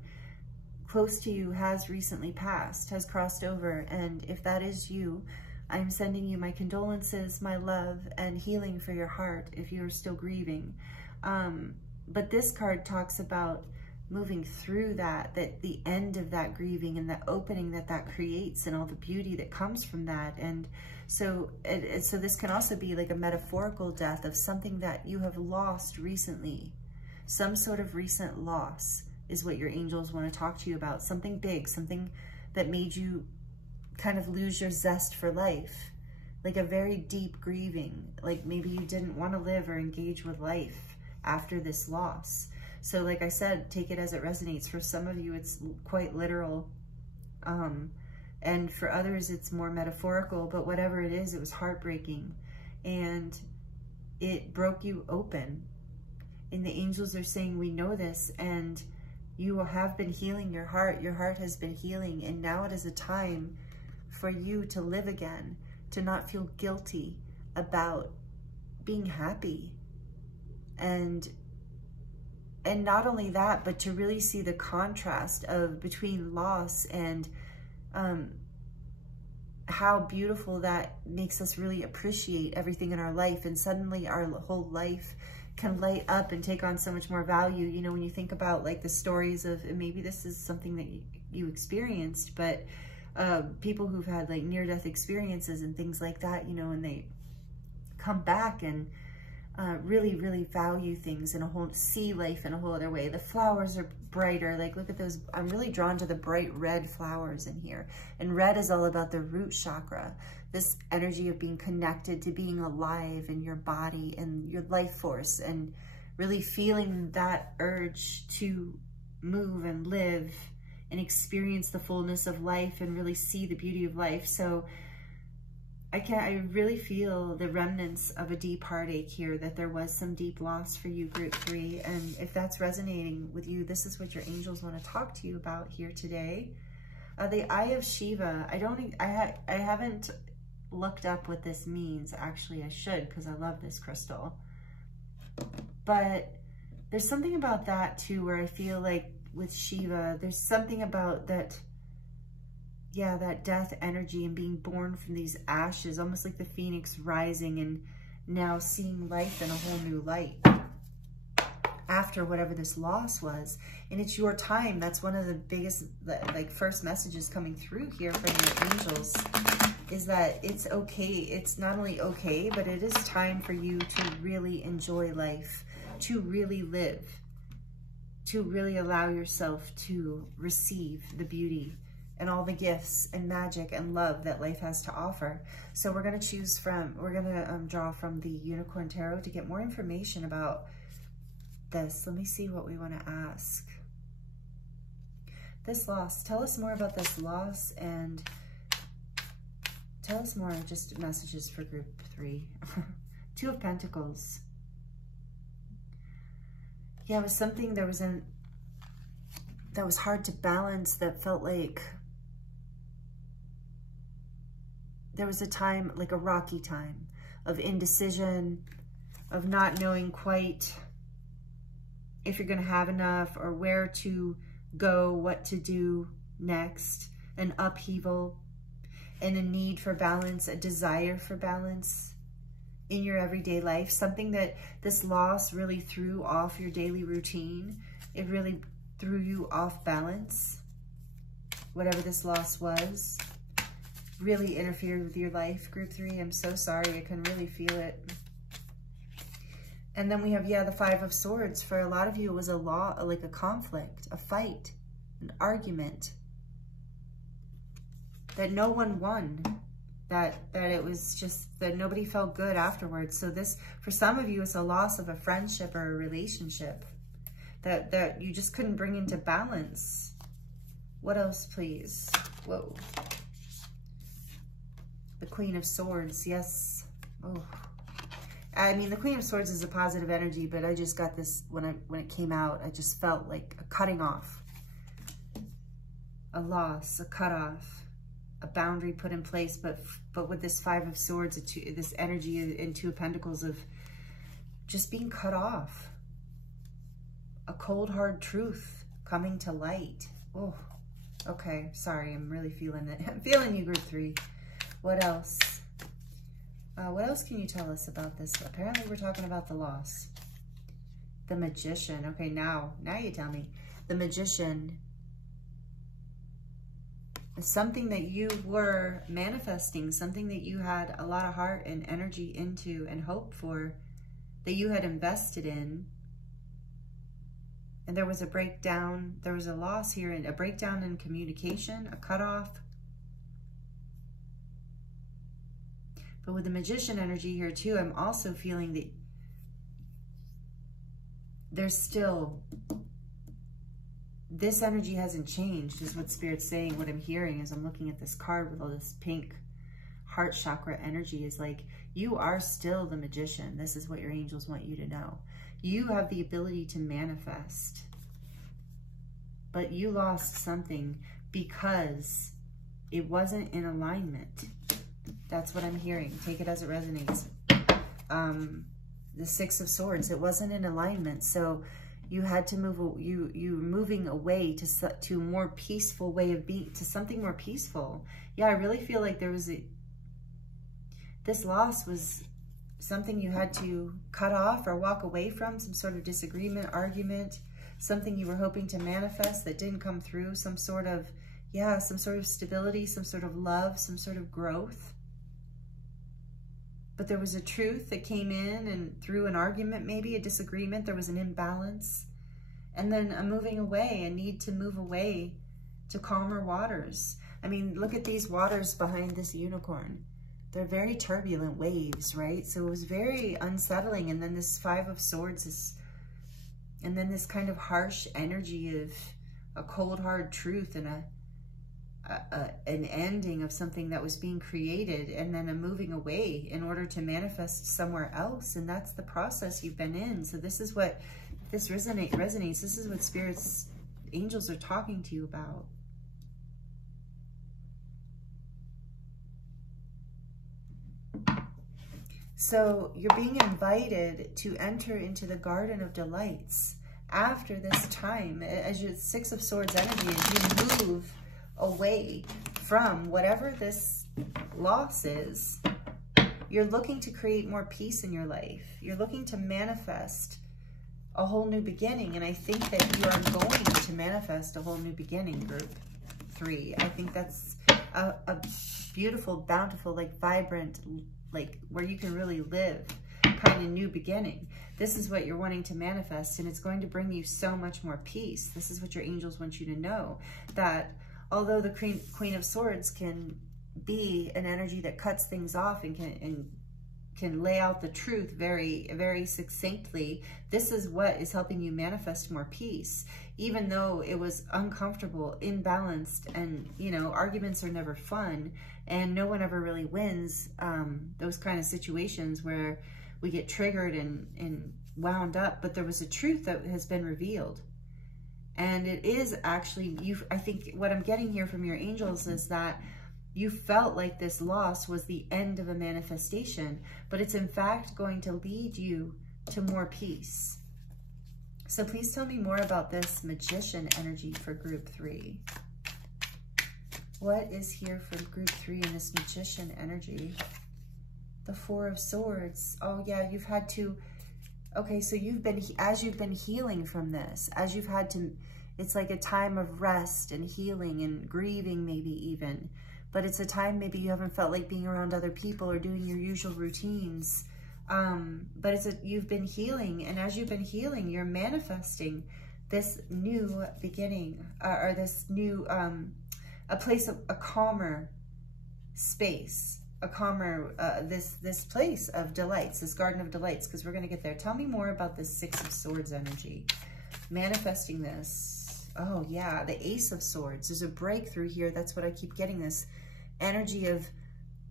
close to you has recently passed, has crossed over. And if that is you, I'm sending you my condolences, my love, and healing for your heart if you're still grieving. But this card talks about moving through that the end of that grieving and the opening that creates and all the beauty that comes from that. And so so this can also be like a metaphorical death of something that you have lost recently. Some sort of recent loss is what your angels want to talk to you about. Something big, something that made you kind of lose your zest for life. Like a very deep grieving. Like maybe you didn't want to live or engage with life after this loss. So like I said, take it as it resonates. For some of you, it's quite literal. And for others, it's more metaphorical. But whatever it is, it was heartbreaking. And it broke you open. And the angels are saying, we know this. And you have been healing your heart. Your heart has been healing. And now it is a time for you to live again. To not feel guilty about being happy. And not only that, but to really see the contrast of between loss and how beautiful that makes us really appreciate everything in our life. And suddenly our whole life can light up and take on so much more value. You know, when you think about like the stories of, and maybe this is something that you experienced, but people who've had like near-death experiences and things like that, you know, and they come back and really, really value things in a whole, see life in a whole other way. The flowers are brighter. Like, look at those. I'm really drawn to the bright red flowers in here. And red is all about the root chakra, this energy of being connected to being alive in your body and your life force, and really feeling that urge to move and live and experience the fullness of life and really see the beauty of life. So I really feel the remnants of a deep heartache here, that there was some deep loss for you, group 3. And if that's resonating with you, this is what your angels want to talk to you about here today. The Eye of Shiva, I haven't looked up what this means. Actually, I should, because I love this crystal. But there's something about that too, where I feel like with Shiva, there's something about that, yeah, that death energy and being born from these ashes, almost like the phoenix rising and now seeing life in a whole new light after whatever this loss was. And it's your time. That's one of the biggest, like, first messages coming through here from your angels, is that it's okay. It's not only okay, but it is time for you to really enjoy life, to really live, to really allow yourself to receive the beauty and all the gifts and magic and love that life has to offer. So we're going to choose from, we're going to draw from the Unicorn Tarot to get more information about this. Let me see what we want to ask. This loss, tell us more about this loss, and tell us more, just messages for group 3. 2 of Pentacles. Yeah, it was something that was hard to balance, that felt like there was a time, like a rocky time of indecision, of not knowing quite if you're going to have enough or where to go, what to do next, an upheaval and a need for balance, a desire for balance in your everyday life, something that this loss really threw off your daily routine. It really threw you off balance. Whatever this loss was, really interfered with your life, group 3. I'm so sorry. I can really feel it. And then we have, yeah, the 5 of Swords. For a lot of you, it was like a conflict, a fight, an argument that no one won, that it was just that nobody felt good afterwards. So this, for some of you, it's a loss of a friendship or a relationship that you just couldn't bring into balance. What else, please? Whoa. The Queen of Swords, yes. Oh, I mean, the Queen of Swords is a positive energy, but I just got this, when it came out, I just felt like a cutting off, a loss, a cutoff, a boundary put in place. But with this 5 of Swords, this energy in 2 of Pentacles of just being cut off, a cold, hard truth coming to light. Oh, okay. Sorry, I'm really feeling it. I'm feeling you, group 3. What else? What else can you tell us about this? Apparently we're talking about the loss. The Magician. Okay, now you tell me. The Magician. Something that you were manifesting, something that you had a lot of heart and energy into and hope for, that you had invested in. And there was a breakdown, there was a loss here, and a breakdown in communication, a cutoff. But with the Magician energy here too, I'm also feeling that there's still, this energy hasn't changed, is what Spirit's saying. What I'm hearing as I'm looking at this card with all this pink heart chakra energy is like, you are still the Magician. This is what your angels want you to know. You have the ability to manifest, but you lost something because it wasn't in alignment. That's what I'm hearing. Take it as it resonates. The Six of Swords, it wasn't in alignment. So you had to move, you moving away to a more peaceful way of being, to something more peaceful. Yeah, I really feel like there was this loss was something you had to cut off or walk away from, some sort of disagreement, argument, something you were hoping to manifest that didn't come through, some sort of, yeah, some sort of stability, some sort of love, some sort of growth. But there was a truth that came in, and through an argument, maybe a disagreement, there was an imbalance. And then a moving away, a need to move away to calmer waters. I mean, look at these waters behind this unicorn. They're very turbulent waves, right? So it was very unsettling. And then this Five of Swords and then this kind of harsh energy of a cold, hard truth and an ending of something that was being created, and then a moving away in order to manifest somewhere else. And that's the process you've been in. So this is what, this resonates. This is what Spirit's angels are talking to you about. So you're being invited to enter into the Garden of Delights after this time, as your Six of Swords energy, as you move away from whatever this loss is. You're looking to create more peace in your life. You're looking to manifest a whole new beginning. And I think that you are going to manifest a whole new beginning, group 3. I think that's a beautiful, bountiful, like vibrant, like where you can really live kind of new beginning. This is what you're wanting to manifest, and it's going to bring you so much more peace. This is what your angels want you to know, that although the Queen of Swords can be an energy that cuts things off and can lay out the truth very, very succinctly, this is what is helping you manifest more peace. Even though it was uncomfortable, imbalanced, and, you know, arguments are never fun, and no one ever really wins. Those kind of situations where we get triggered and wound up, but there was a truth that has been revealed. And it is actually, I think what I'm getting here from your angels is that you felt like this loss was the end of a manifestation, but it's in fact going to lead you to more peace. So please tell me more about this Magician energy for group 3. What is here for group 3 in this Magician energy? The Four of Swords. Oh yeah, you've had to, okay, so as you've been healing from this, as you've had to, it's like a time of rest and healing and grieving maybe even, but it's a time maybe you haven't felt like being around other people or doing your usual routines. But you've been healing, and as you've been healing, you're manifesting this new beginning, or this new, a place of a calmer space, a calmer, this place of delights, this Garden of Delights, because we're going to get there. Tell me more about this Six of Swords energy. Manifesting this. Oh yeah, the Ace of Swords. There's a breakthrough here. That's what I keep getting, this energy of,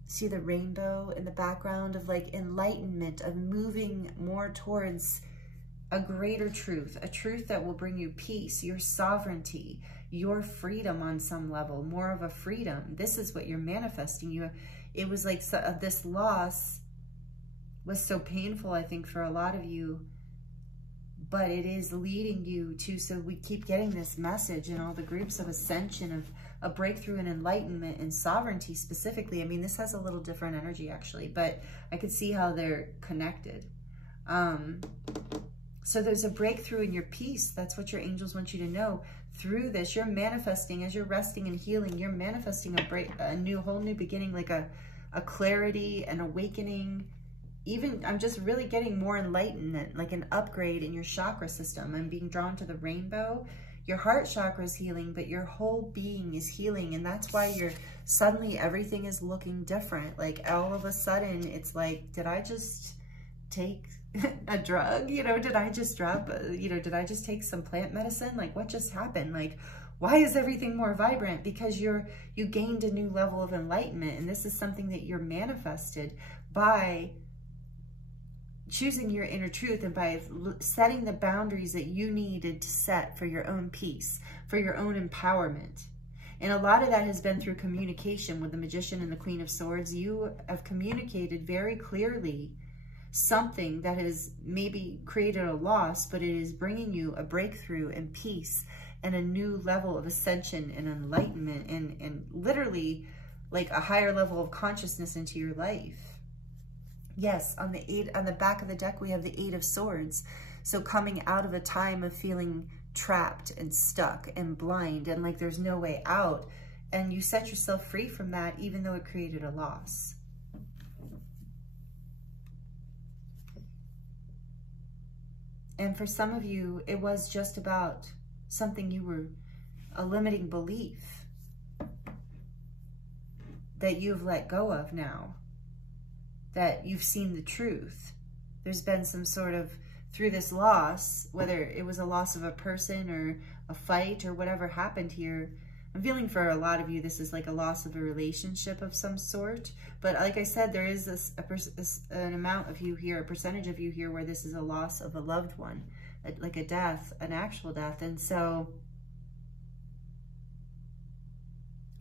see the rainbow in the background, of like enlightenment, of moving more towards a greater truth, a truth that will bring you peace, your sovereignty, your freedom on some level, more of a freedom. This is what you're manifesting. It was like this loss was so painful, I think, for a lot of you, but it is leading you to, so we keep getting this message in all the groups of ascension, of a breakthrough and enlightenment and sovereignty specifically. I mean, this has a little different energy actually, but I could see how they're connected. So there's a breakthrough in your peace. That's what your angels want you to know. Through this, you're manifesting, as you're resting and healing, you're manifesting a whole new beginning, like a clarity, an awakening. Even, I'm just really getting more enlightenment, like an upgrade in your chakra system. I'm being drawn to the rainbow. Your heart chakra is healing, but your whole being is healing. And that's why suddenly everything is looking different. Like all of a sudden, it's like, did I just take a drug? You know, did I just did I just take some plant medicine? Like what just happened? Like, why is everything more vibrant? Because you gained a new level of enlightenment. And this is something that you're manifested by choosing your inner truth and by setting the boundaries that you needed to set for your own peace, for your own empowerment. And a lot of that has been through communication with the Magician and the Queen of Swords. You have communicated very clearly something that has maybe created a loss, but it is bringing you a breakthrough and peace and a new level of ascension and enlightenment and literally like a higher level of consciousness into your life. Yes, on the back of the deck, we have the Eight of Swords. So coming out of a time of feeling trapped and stuck and blind and like there's no way out. And you set yourself free from that, even though it created a loss. And for some of you, it was just about something a limiting belief that you've let go of now. That you've seen the truth. There's been some sort of, through this loss, whether it was a loss of a person or a fight or whatever happened here, I'm feeling for a lot of you, this is like a loss of a relationship of some sort. But like I said, there is an amount of you here, a percentage of you here where this is a loss of a loved one, like a death, an actual death. And so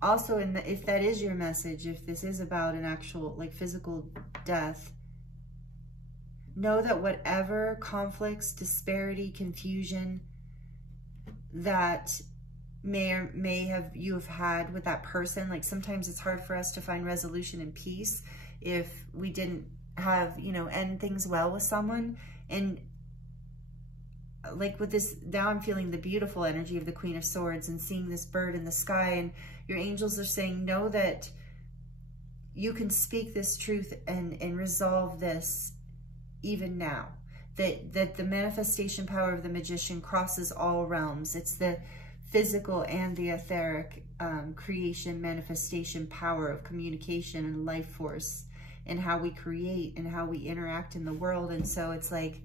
also, if that is your message, if this is about an actual, like, physical death, know that whatever conflicts, disparity, confusion that you have had with that person, like sometimes it's hard for us to find resolution and peace if we didn't have, end things well with someone. And like with this, now I'm feeling the beautiful energy of the Queen of Swords and seeing this bird in the sky, and your angels are saying, know that you can speak this truth and resolve this even now. That the manifestation power of the Magician crosses all realms. It's the physical and the etheric creation, manifestation power of communication and life force and how we create and how we interact in the world. And so it's like,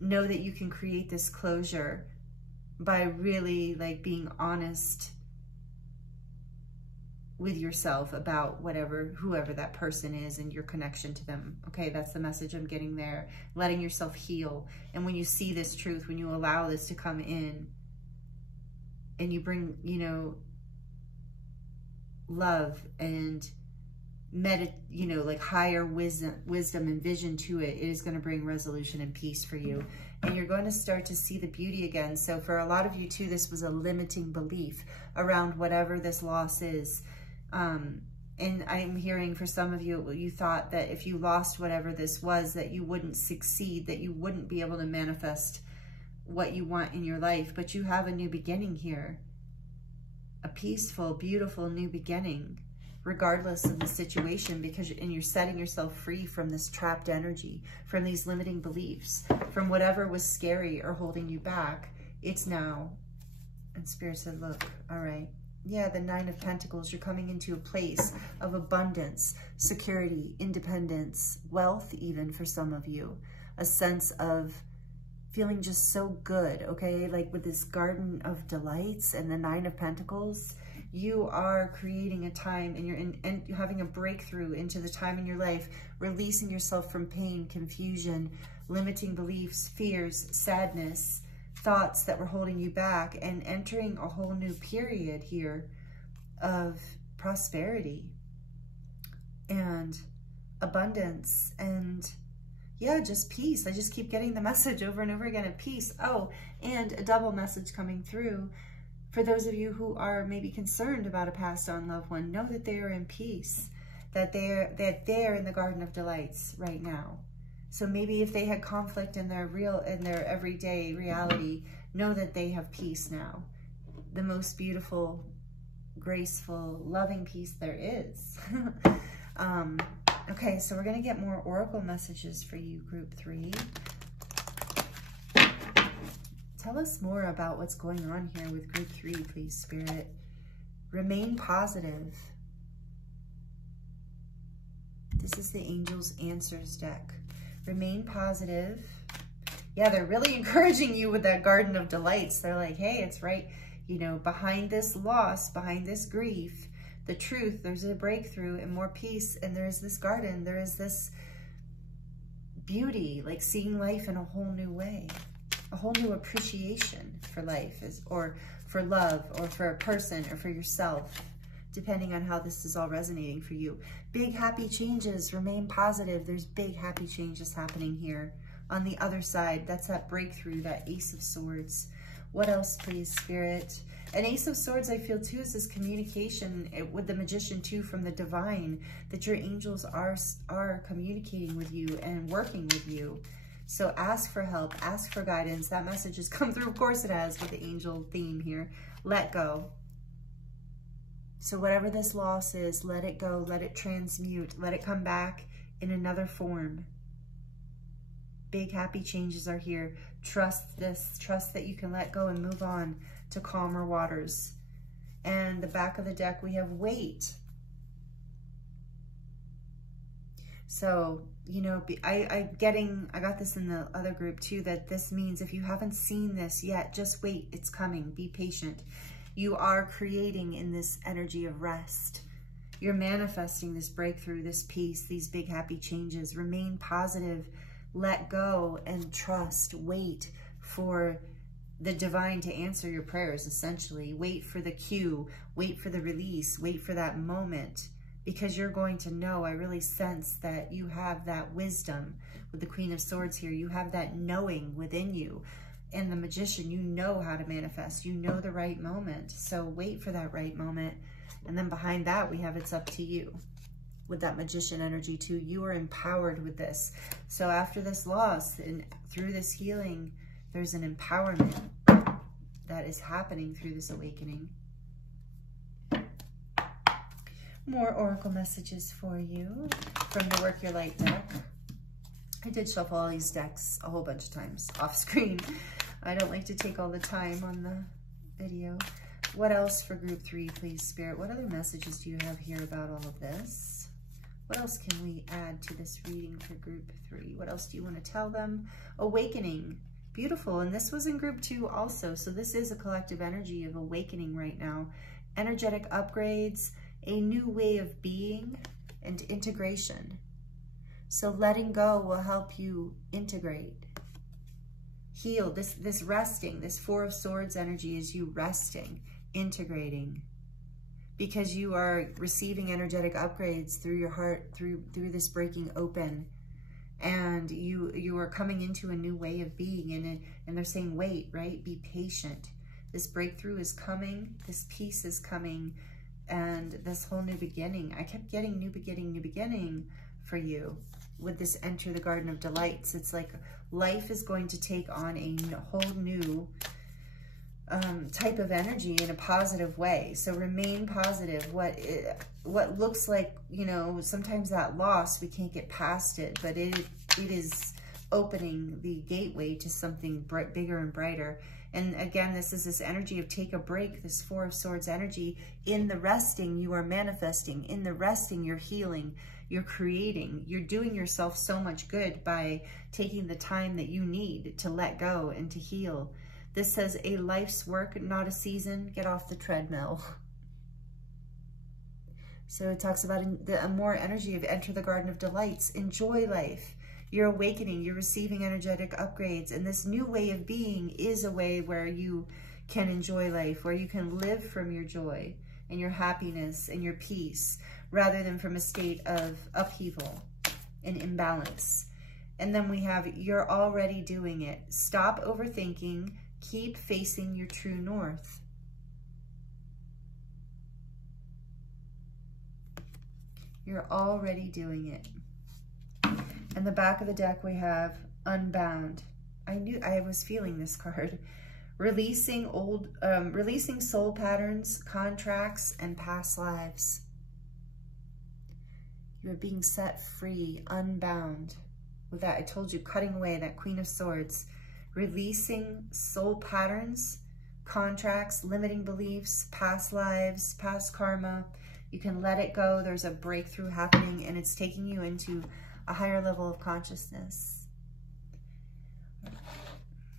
know that you can create this closure by really like being honest with yourself about whoever that person is and your connection to them. Okay, that's the message I'm getting there. Letting yourself heal. And when you see this truth, when you allow this to come in and you bring, love and like higher wisdom and vision to it, it is going to bring resolution and peace for you. And you're going to start to see the beauty again. So for a lot of you too, this was a limiting belief around whatever this loss is. And I'm hearing for some of you, you thought that if you lost whatever this was, that you wouldn't succeed, that you wouldn't be able to manifest what you want in your life. But you have a new beginning here. A peaceful, beautiful new beginning, regardless of the situation, and you're setting yourself free from this trapped energy, from these limiting beliefs, from whatever was scary or holding you back. It's now. And Spirit said, look, all right. Yeah, the Nine of Pentacles, you're coming into a place of abundance, security, independence, wealth even for some of you. A sense of feeling just so good, okay? Like with this Garden of Delights and the Nine of Pentacles, you are creating a time and you're having a breakthrough into the time in your life, releasing yourself from pain, confusion, limiting beliefs, fears, sadness, thoughts that were holding you back, and entering a whole new period here of prosperity and abundance and yeah, just peace. I just keep getting the message over and over again of peace. Oh, and a double message coming through for those of you who are maybe concerned about a passed on loved one. Know that they are in peace, that they're in the Garden of Delights right now. So maybe if they had conflict in their everyday reality, know that they have peace now. The most beautiful, graceful, loving peace there is. Okay, so we're going to get more oracle messages for you, group 3. Tell us more about what's going on here with group 3, please, Spirit. Remain positive. This is the Angels Answers deck. Remain positive. Yeah, they're really encouraging you with that Garden of Delights. They're like, hey, it's right, you know, behind this loss, behind this grief, the truth, there's a breakthrough and more peace, and there's this garden, there is this beauty, like seeing life in a whole new way, a whole new appreciation for life, or for love, or for a person, or for yourself, depending on how this is all resonating for you. Big happy changes, remain positive. There's big happy changes happening here. On the other side, that's that breakthrough, that Ace of Swords. What else, please, Spirit? An Ace of Swords, I feel, too, is this communication with the Magician, too, from the divine, that your angels are communicating with you and working with you. So ask for help, ask for guidance. That message has come through. Of course it has, with the angel theme here. Let go. So whatever this loss is, let it go, let it transmute, let it come back in another form. Big happy changes are here. Trust this, trust that you can let go and move on to calmer waters. And the back of the deck, we have wait. So, you know, I got this in the other group too, that this means if you haven't seen this yet, just wait, it's coming, be patient. You are creating in this energy of rest. You're manifesting this breakthrough, this peace, these big happy changes. Remain positive, let go, and trust. Wait for the divine to answer your prayers, essentially. Wait for the cue, wait for the release, wait for that moment, because you're going to know. I really sense that you have that wisdom with the Queen of Swords here. You have that knowing within you. And the Magician, you know how to manifest. You know the right moment. So wait for that right moment. And then behind that, we have it's up to you. With that Magician energy too, you are empowered with this. So after this loss and through this healing, there's an empowerment that is happening through this awakening. More oracle messages for you from the Work Your Light deck. I did shuffle all these decks a whole bunch of times off screen. I don't like to take all the time on the video. What else for group 3, please, Spirit? What other messages do you have here about all of this? What else can we add to this reading for group 3? What else do you want to tell them? Awakening. Beautiful. And this was in group 2 also. So this is a collective energy of awakening right now. Energetic upgrades, a new way of being, and integration. So letting go will help you integrate, heal. This resting, this Four of Swords energy is you resting, integrating, because you are receiving energetic upgrades through your heart, through this breaking open, and you are coming into a new way of being. And they're saying, wait, right? Be patient. This breakthrough is coming. This peace is coming, and this whole new beginning. I kept getting new beginning for you. With this Enter the Garden of Delights, it's like life is going to take on a whole new type of energy in a positive way. So remain positive. What looks like, you know, sometimes that loss, we can't get past it, but it is opening the gateway to something bigger and brighter. And again, this is this energy of take a break, this Four of Swords energy. In the resting, you are manifesting. In the resting, you're healing. You're creating, you're doing yourself so much good by taking the time that you need to let go and to heal. This says a life's work, not a season. Get off the treadmill. So it talks about a more energy of enter the Garden of Delights. Enjoy life. You're awakening, you're receiving energetic upgrades. And this new way of being is a way where you can enjoy life, where you can live from your joy and your happiness and your peace, rather than from a state of upheaval and imbalance. And then we have, you're already doing it. Stop overthinking, keep facing your true north. You're already doing it. In the back of the deck, we have Unbound. I was feeling this card. Releasing soul patterns, contracts, and past lives. You're being set free, unbound. With that, I told you, cutting away, that Queen of Swords. Releasing soul patterns, contracts, limiting beliefs, past lives, past karma. You can let it go. There's a breakthrough happening, and it's taking you into a higher level of consciousness.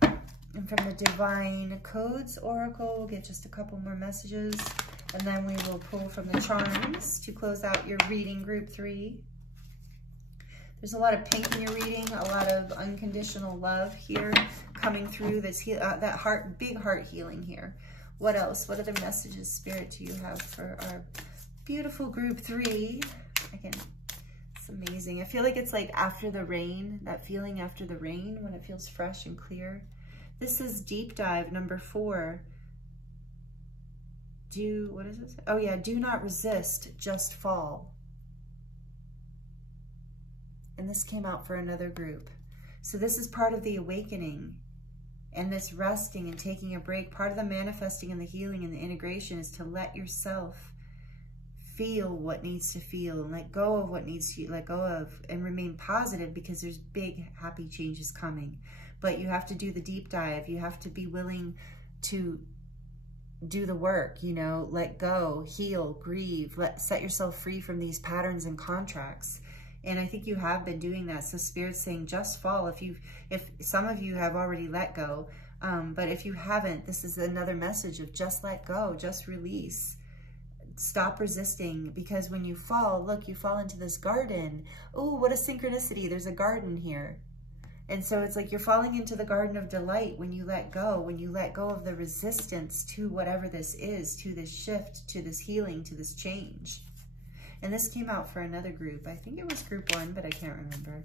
And from the Divine Codes Oracle, we'll get just a couple more messages, and then we will pull from the charms to close out your reading, group 3. There's a lot of pink in your reading, a lot of unconditional love here coming through. This that big heart healing here. What else? What other messages, Spirit, do you have for our beautiful group 3? Again, it's amazing. I feel like it's like after the rain, that feeling after the rain when it feels fresh and clear. This is deep dive number 4. What does it say? Oh yeah, do not resist, just fall. And this came out for another group. So this is part of the awakening and this resting and taking a break. Part of the manifesting and the healing and the integration is to let yourself feel what needs to feel and let go of what needs to let go of, and remain positive, because there's big, happy changes coming. But you have to do the deep dive. You have to be willing to do the work, you know, let go, heal, grieve, set yourself free from these patterns and contracts. And I think you have been doing that. So Spirit's saying just fall. If some of you have already let go, but if you haven't, this is another message of just let go, just release. Stop resisting, because when you fall, look, you fall into this garden. Oh, what a synchronicity. There's a garden here. And so it's like you're falling into the garden of delight when you let go of the resistance to whatever this is, to this shift, to this healing, to this change. And this came out for another group. I think it was group 1, but I can't remember.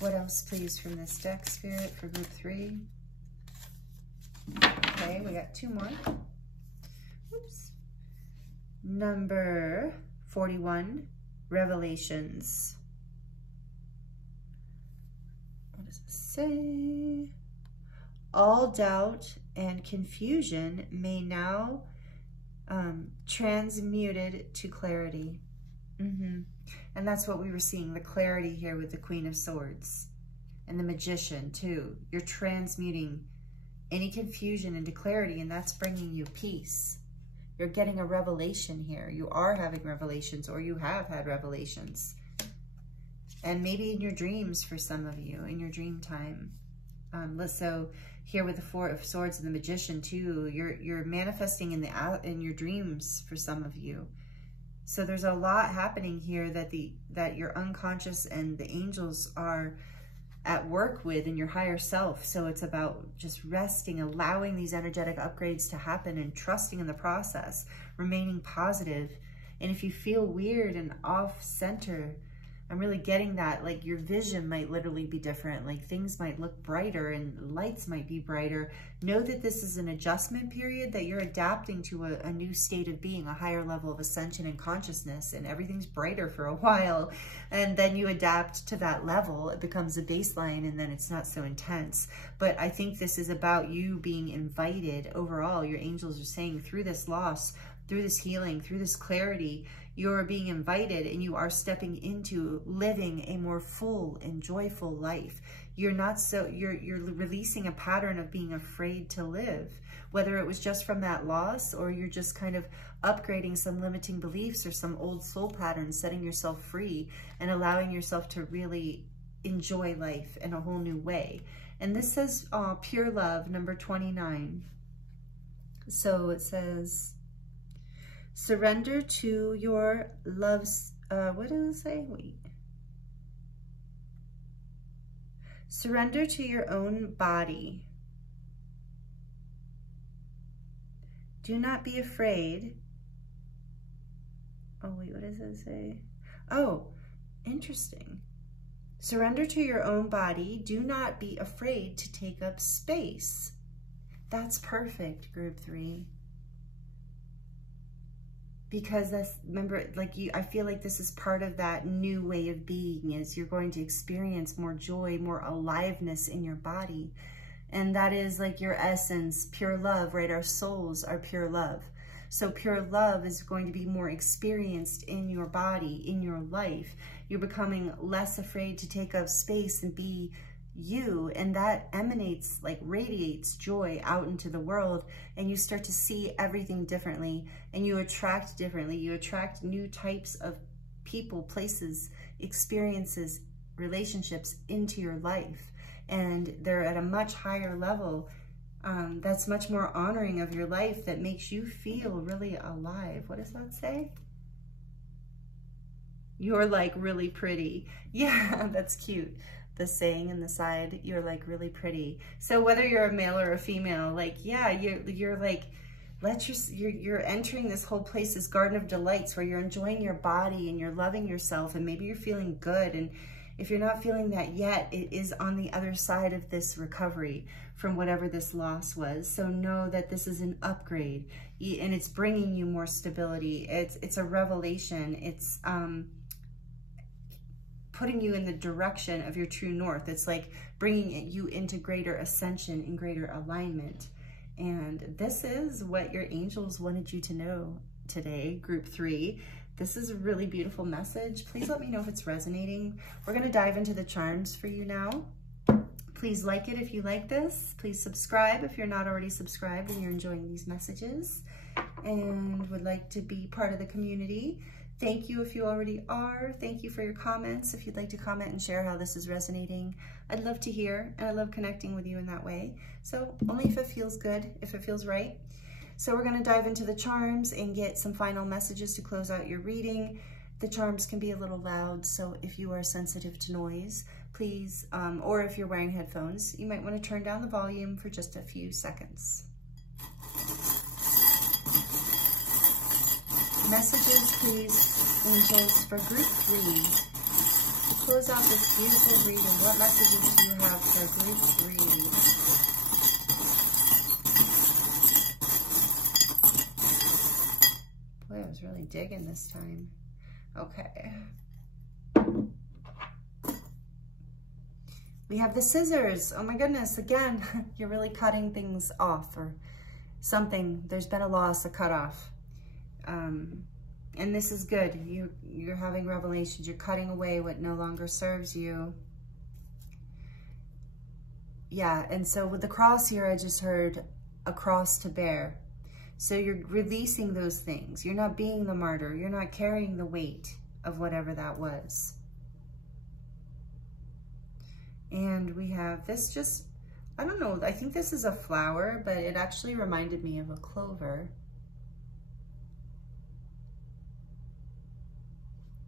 What else, please, from this deck, Spirit, for group 3? Okay, we got 2 more. Oops. Number 41, Revelations. What does it say? All doubt and confusion may now transmuted to clarity. And that's what we were seeing, the clarity here with the Queen of Swords and the Magician too. You're transmuting any confusion into clarity, and that's bringing you peace. You're getting a revelation here. You are having revelations, or you have had revelations. And maybe in your dreams for some of you, in your dream time. So here with the 4 of Swords and the Magician too, you're manifesting in your dreams for some of you. So there's a lot happening here that your unconscious and the angels are at work with in your higher self. So it's about just resting, allowing these energetic upgrades to happen, and trusting in the process, remaining positive. And if you feel weird and off center, I'm really getting that, like your vision might literally be different, like things might look brighter and lights might be brighter. Know that this is an adjustment period, that you're adapting to a new state of being, a higher level of ascension and consciousness, and everything's brighter for a while. And then you adapt to that level, it becomes a baseline, and then it's not so intense. But I think this is about you being invited overall. Your angels are saying through this loss, through this healing, through this clarity, you're being invited, and you are stepping into living a more full and joyful life. You're releasing a pattern of being afraid to live, whether it was just from that loss, or you're just kind of upgrading some limiting beliefs or some old soul patterns, setting yourself free and allowing yourself to really enjoy life in a whole new way. And this says pure love, number 29. So it says, surrender to your love's, what does it say? Wait. Surrender to your own body. Do not be afraid. Oh, wait, what does it say? Oh, interesting. Surrender to your own body. Do not be afraid to take up space. That's perfect, group 3. because that's, remember, like I feel like this is part of that new way of being, is you're going to experience more joy, more aliveness in your body. And that is like your essence, pure love, right? Our souls are pure love. So pure love is going to be more experienced in your body, in your life. You're becoming less afraid to take up space and be you, and that emanates, like radiates joy out into the world, and you start to see everything differently, and you attract differently. You attract new types of people, places, experiences, relationships into your life, and they're at a much higher level that's much more honoring of your life, that makes you feel really alive. What does that say? You're like really pretty. Yeah, that's cute. The saying in the side, you're like really pretty. So whether you're a male or a female, like, yeah, you're like, you're entering this whole place, this garden of delights, where you're enjoying your body and you're loving yourself, and maybe you're feeling good. And if you're not feeling that yet, it is on the other side of this recovery from whatever this loss was. So know that this is an upgrade, and it's bringing you more stability. It's a revelation. It's putting you in the direction of your true north. It's like bringing you into greater ascension and greater alignment. And this is what your angels wanted you to know today, group 3. This is a really beautiful message. Please let me know if it's resonating. We're going to dive into the charms for you now. Please like it if you like this. Please subscribe if you're not already subscribed and you're enjoying these messages and would like to be part of the community. Thank you if you already are. Thank you for your comments. If you'd like to comment and share how this is resonating, I'd love to hear, and I love connecting with you in that way. So only if it feels good, if it feels right. So we're going to dive into the charms and get some final messages to close out your reading. The charms can be a little loud, so if you are sensitive to noise, please, or if you're wearing headphones, you might want to turn down the volume for just a few seconds. Messages, please, angels, for group 3. To close out this beautiful reading, what messages do you have for group 3? Boy, I was really digging this time. Okay. We have the scissors. Oh my goodness, again, you're really cutting things off or something. There's been a loss, a cutoff. And this is good. You're having revelations. You're cutting away what no longer serves you. Yeah, and so with the cross here, I just heard a cross to bear. So you're releasing those things. You're not being the martyr. You're not carrying the weight of whatever that was. And we have this just, I don't know, I think this is a flower, but it actually reminded me of a clover.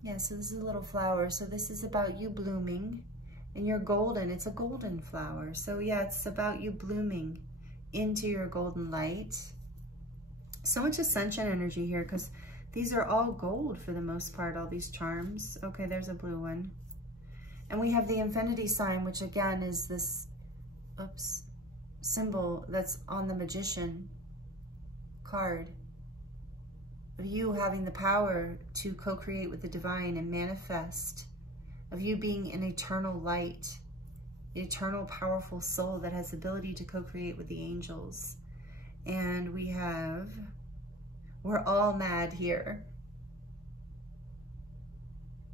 Yeah, so this is a little flower. So this is about you blooming, and you're golden. It's a golden flower. So yeah, it's about you blooming into your golden light. So much ascension energy here, because these are all gold for the most part, all these charms. Okay, there's a blue one. And we have the infinity sign, which again is this, oops, symbol that's on the magician card. Of you having the power to co-create with the divine and manifest, of you being an eternal light, an eternal powerful soul that has the ability to co-create with the angels. And we have, we're all mad here.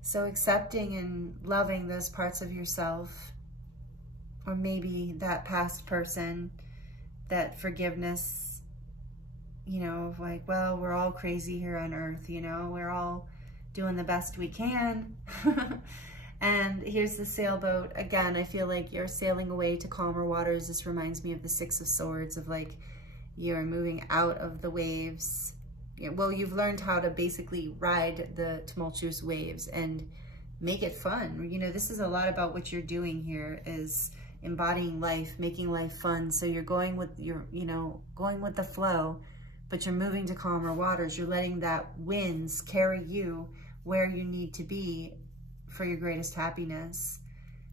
So accepting and loving those parts of yourself, or maybe that past person, that forgiveness, you know, like, well, we're all crazy here on earth, you know, we're all doing the best we can. And here's the sailboat. Again, I feel like you're sailing away to calmer waters. This reminds me of the 6 of Swords, of like, you're moving out of the waves. Well, you've learned how to basically ride the tumultuous waves and make it fun. You know, this is a lot about what you're doing here, is embodying life, making life fun. So you're going with your, you know, going with the flow, but you're moving to calmer waters. You're letting that winds carry you where you need to be for your greatest happiness.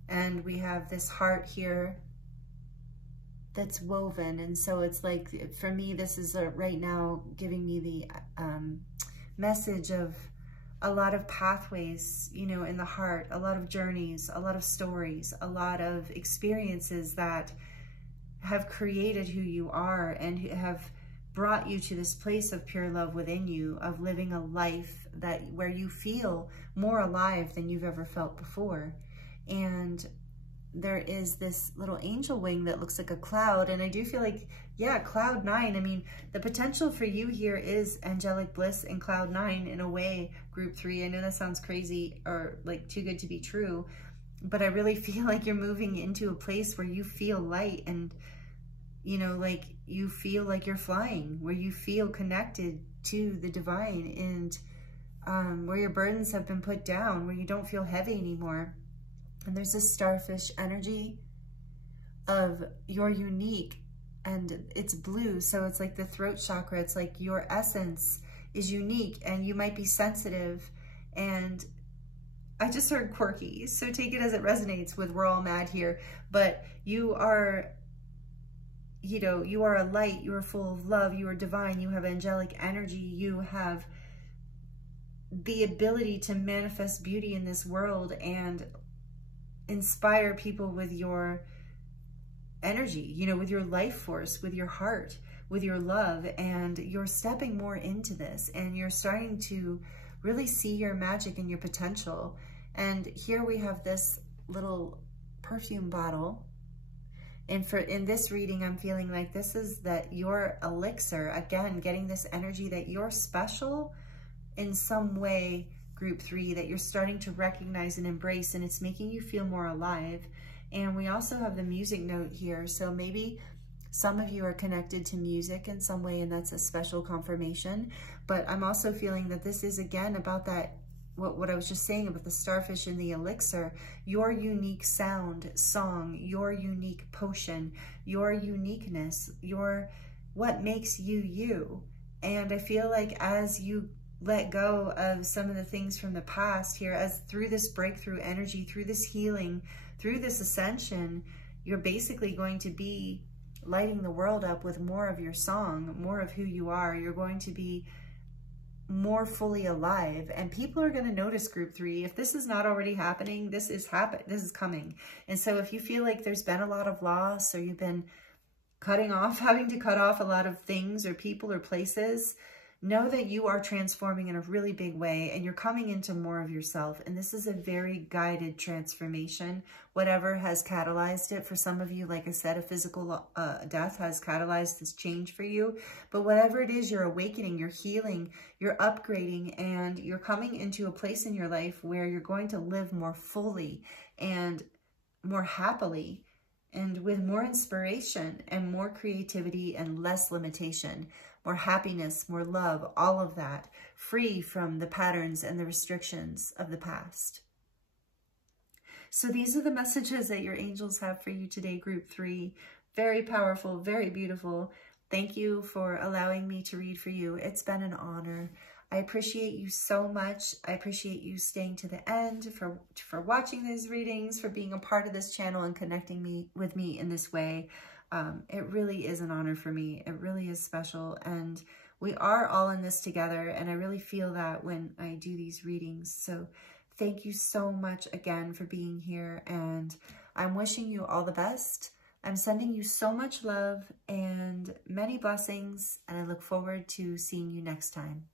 And we have this heart here that's woven. And so it's like, for me, this is right now giving me the message of a lot of pathways, you know, in the heart, a lot of journeys, a lot of stories, a lot of experiences that have created who you are and have brought you to this place of pure love within you, of living a life that where you feel more alive than you've ever felt before. And there is this little angel wing that looks like a cloud. And I do feel like, yeah, cloud 9. I mean, the potential for you here is angelic bliss in cloud 9 in a way, group 3. I know that sounds crazy or like too good to be true, but I really feel like you're moving into a place where you feel light and, you know, like you feel like you're flying, where you feel connected to the divine, and where your burdens have been put down, where you don't feel heavy anymore. And there's this starfish energy of you're unique, and it's blue. So it's like the throat chakra. It's like your essence is unique, and you might be sensitive. And I just heard quirky, so take it as it resonates with we're all mad here. But you are, you know, you are a light. You are full of love. You are divine. You have angelic energy. You have the ability to manifest beauty in this world and inspire people with your energy, you know, with your life force, with your heart, with your love. And you're stepping more into this, and you're starting to really see your magic and your potential. And here we have this little perfume bottle. And in this reading, I'm feeling like this is that your elixir, again, getting this energy that you're special in some way, group 3, that you're starting to recognize and embrace, and it's making you feel more alive. And we also have the music note here. So maybe some of you are connected to music in some way, and that's a special confirmation. But I'm also feeling that this is, again, about that, what I was just saying about the starfish and the elixir, your unique sound, song, your unique potion, your uniqueness, what makes you you. And I feel like as you let go of some of the things from the past here, as through this breakthrough energy, through this healing, through this ascension, you're basically going to be lighting the world up with more of your song, more of who you are. You're going to be more fully alive, and people are going to notice, group 3. If this is not already happening, this is coming. And so if you feel like there's been a lot of loss, or you've been having to cut off a lot of things or people or places, know that you are transforming in a really big way, and you're coming into more of yourself. And this is a very guided transformation. Whatever has catalyzed it, for some of you, like I said, a physical death has catalyzed this change for you. But whatever it is, you're awakening, you're healing, you're upgrading, and you're coming into a place in your life where you're going to live more fully and more happily, and with more inspiration and more creativity and less limitation. More happiness, more love, all of that, free from the patterns and the restrictions of the past. So these are the messages that your angels have for you today, group 3. Very powerful, very beautiful. Thank you for allowing me to read for you. It's been an honor. I appreciate you so much. I appreciate you staying to the end, for watching these readings, for being a part of this channel and connecting with me in this way. It really is an honor for me. It really is special, and we are all in this together, and I really feel that when I do these readings. So thank you so much again for being here, and I'm wishing you all the best. I'm sending you so much love and many blessings, and I look forward to seeing you next time.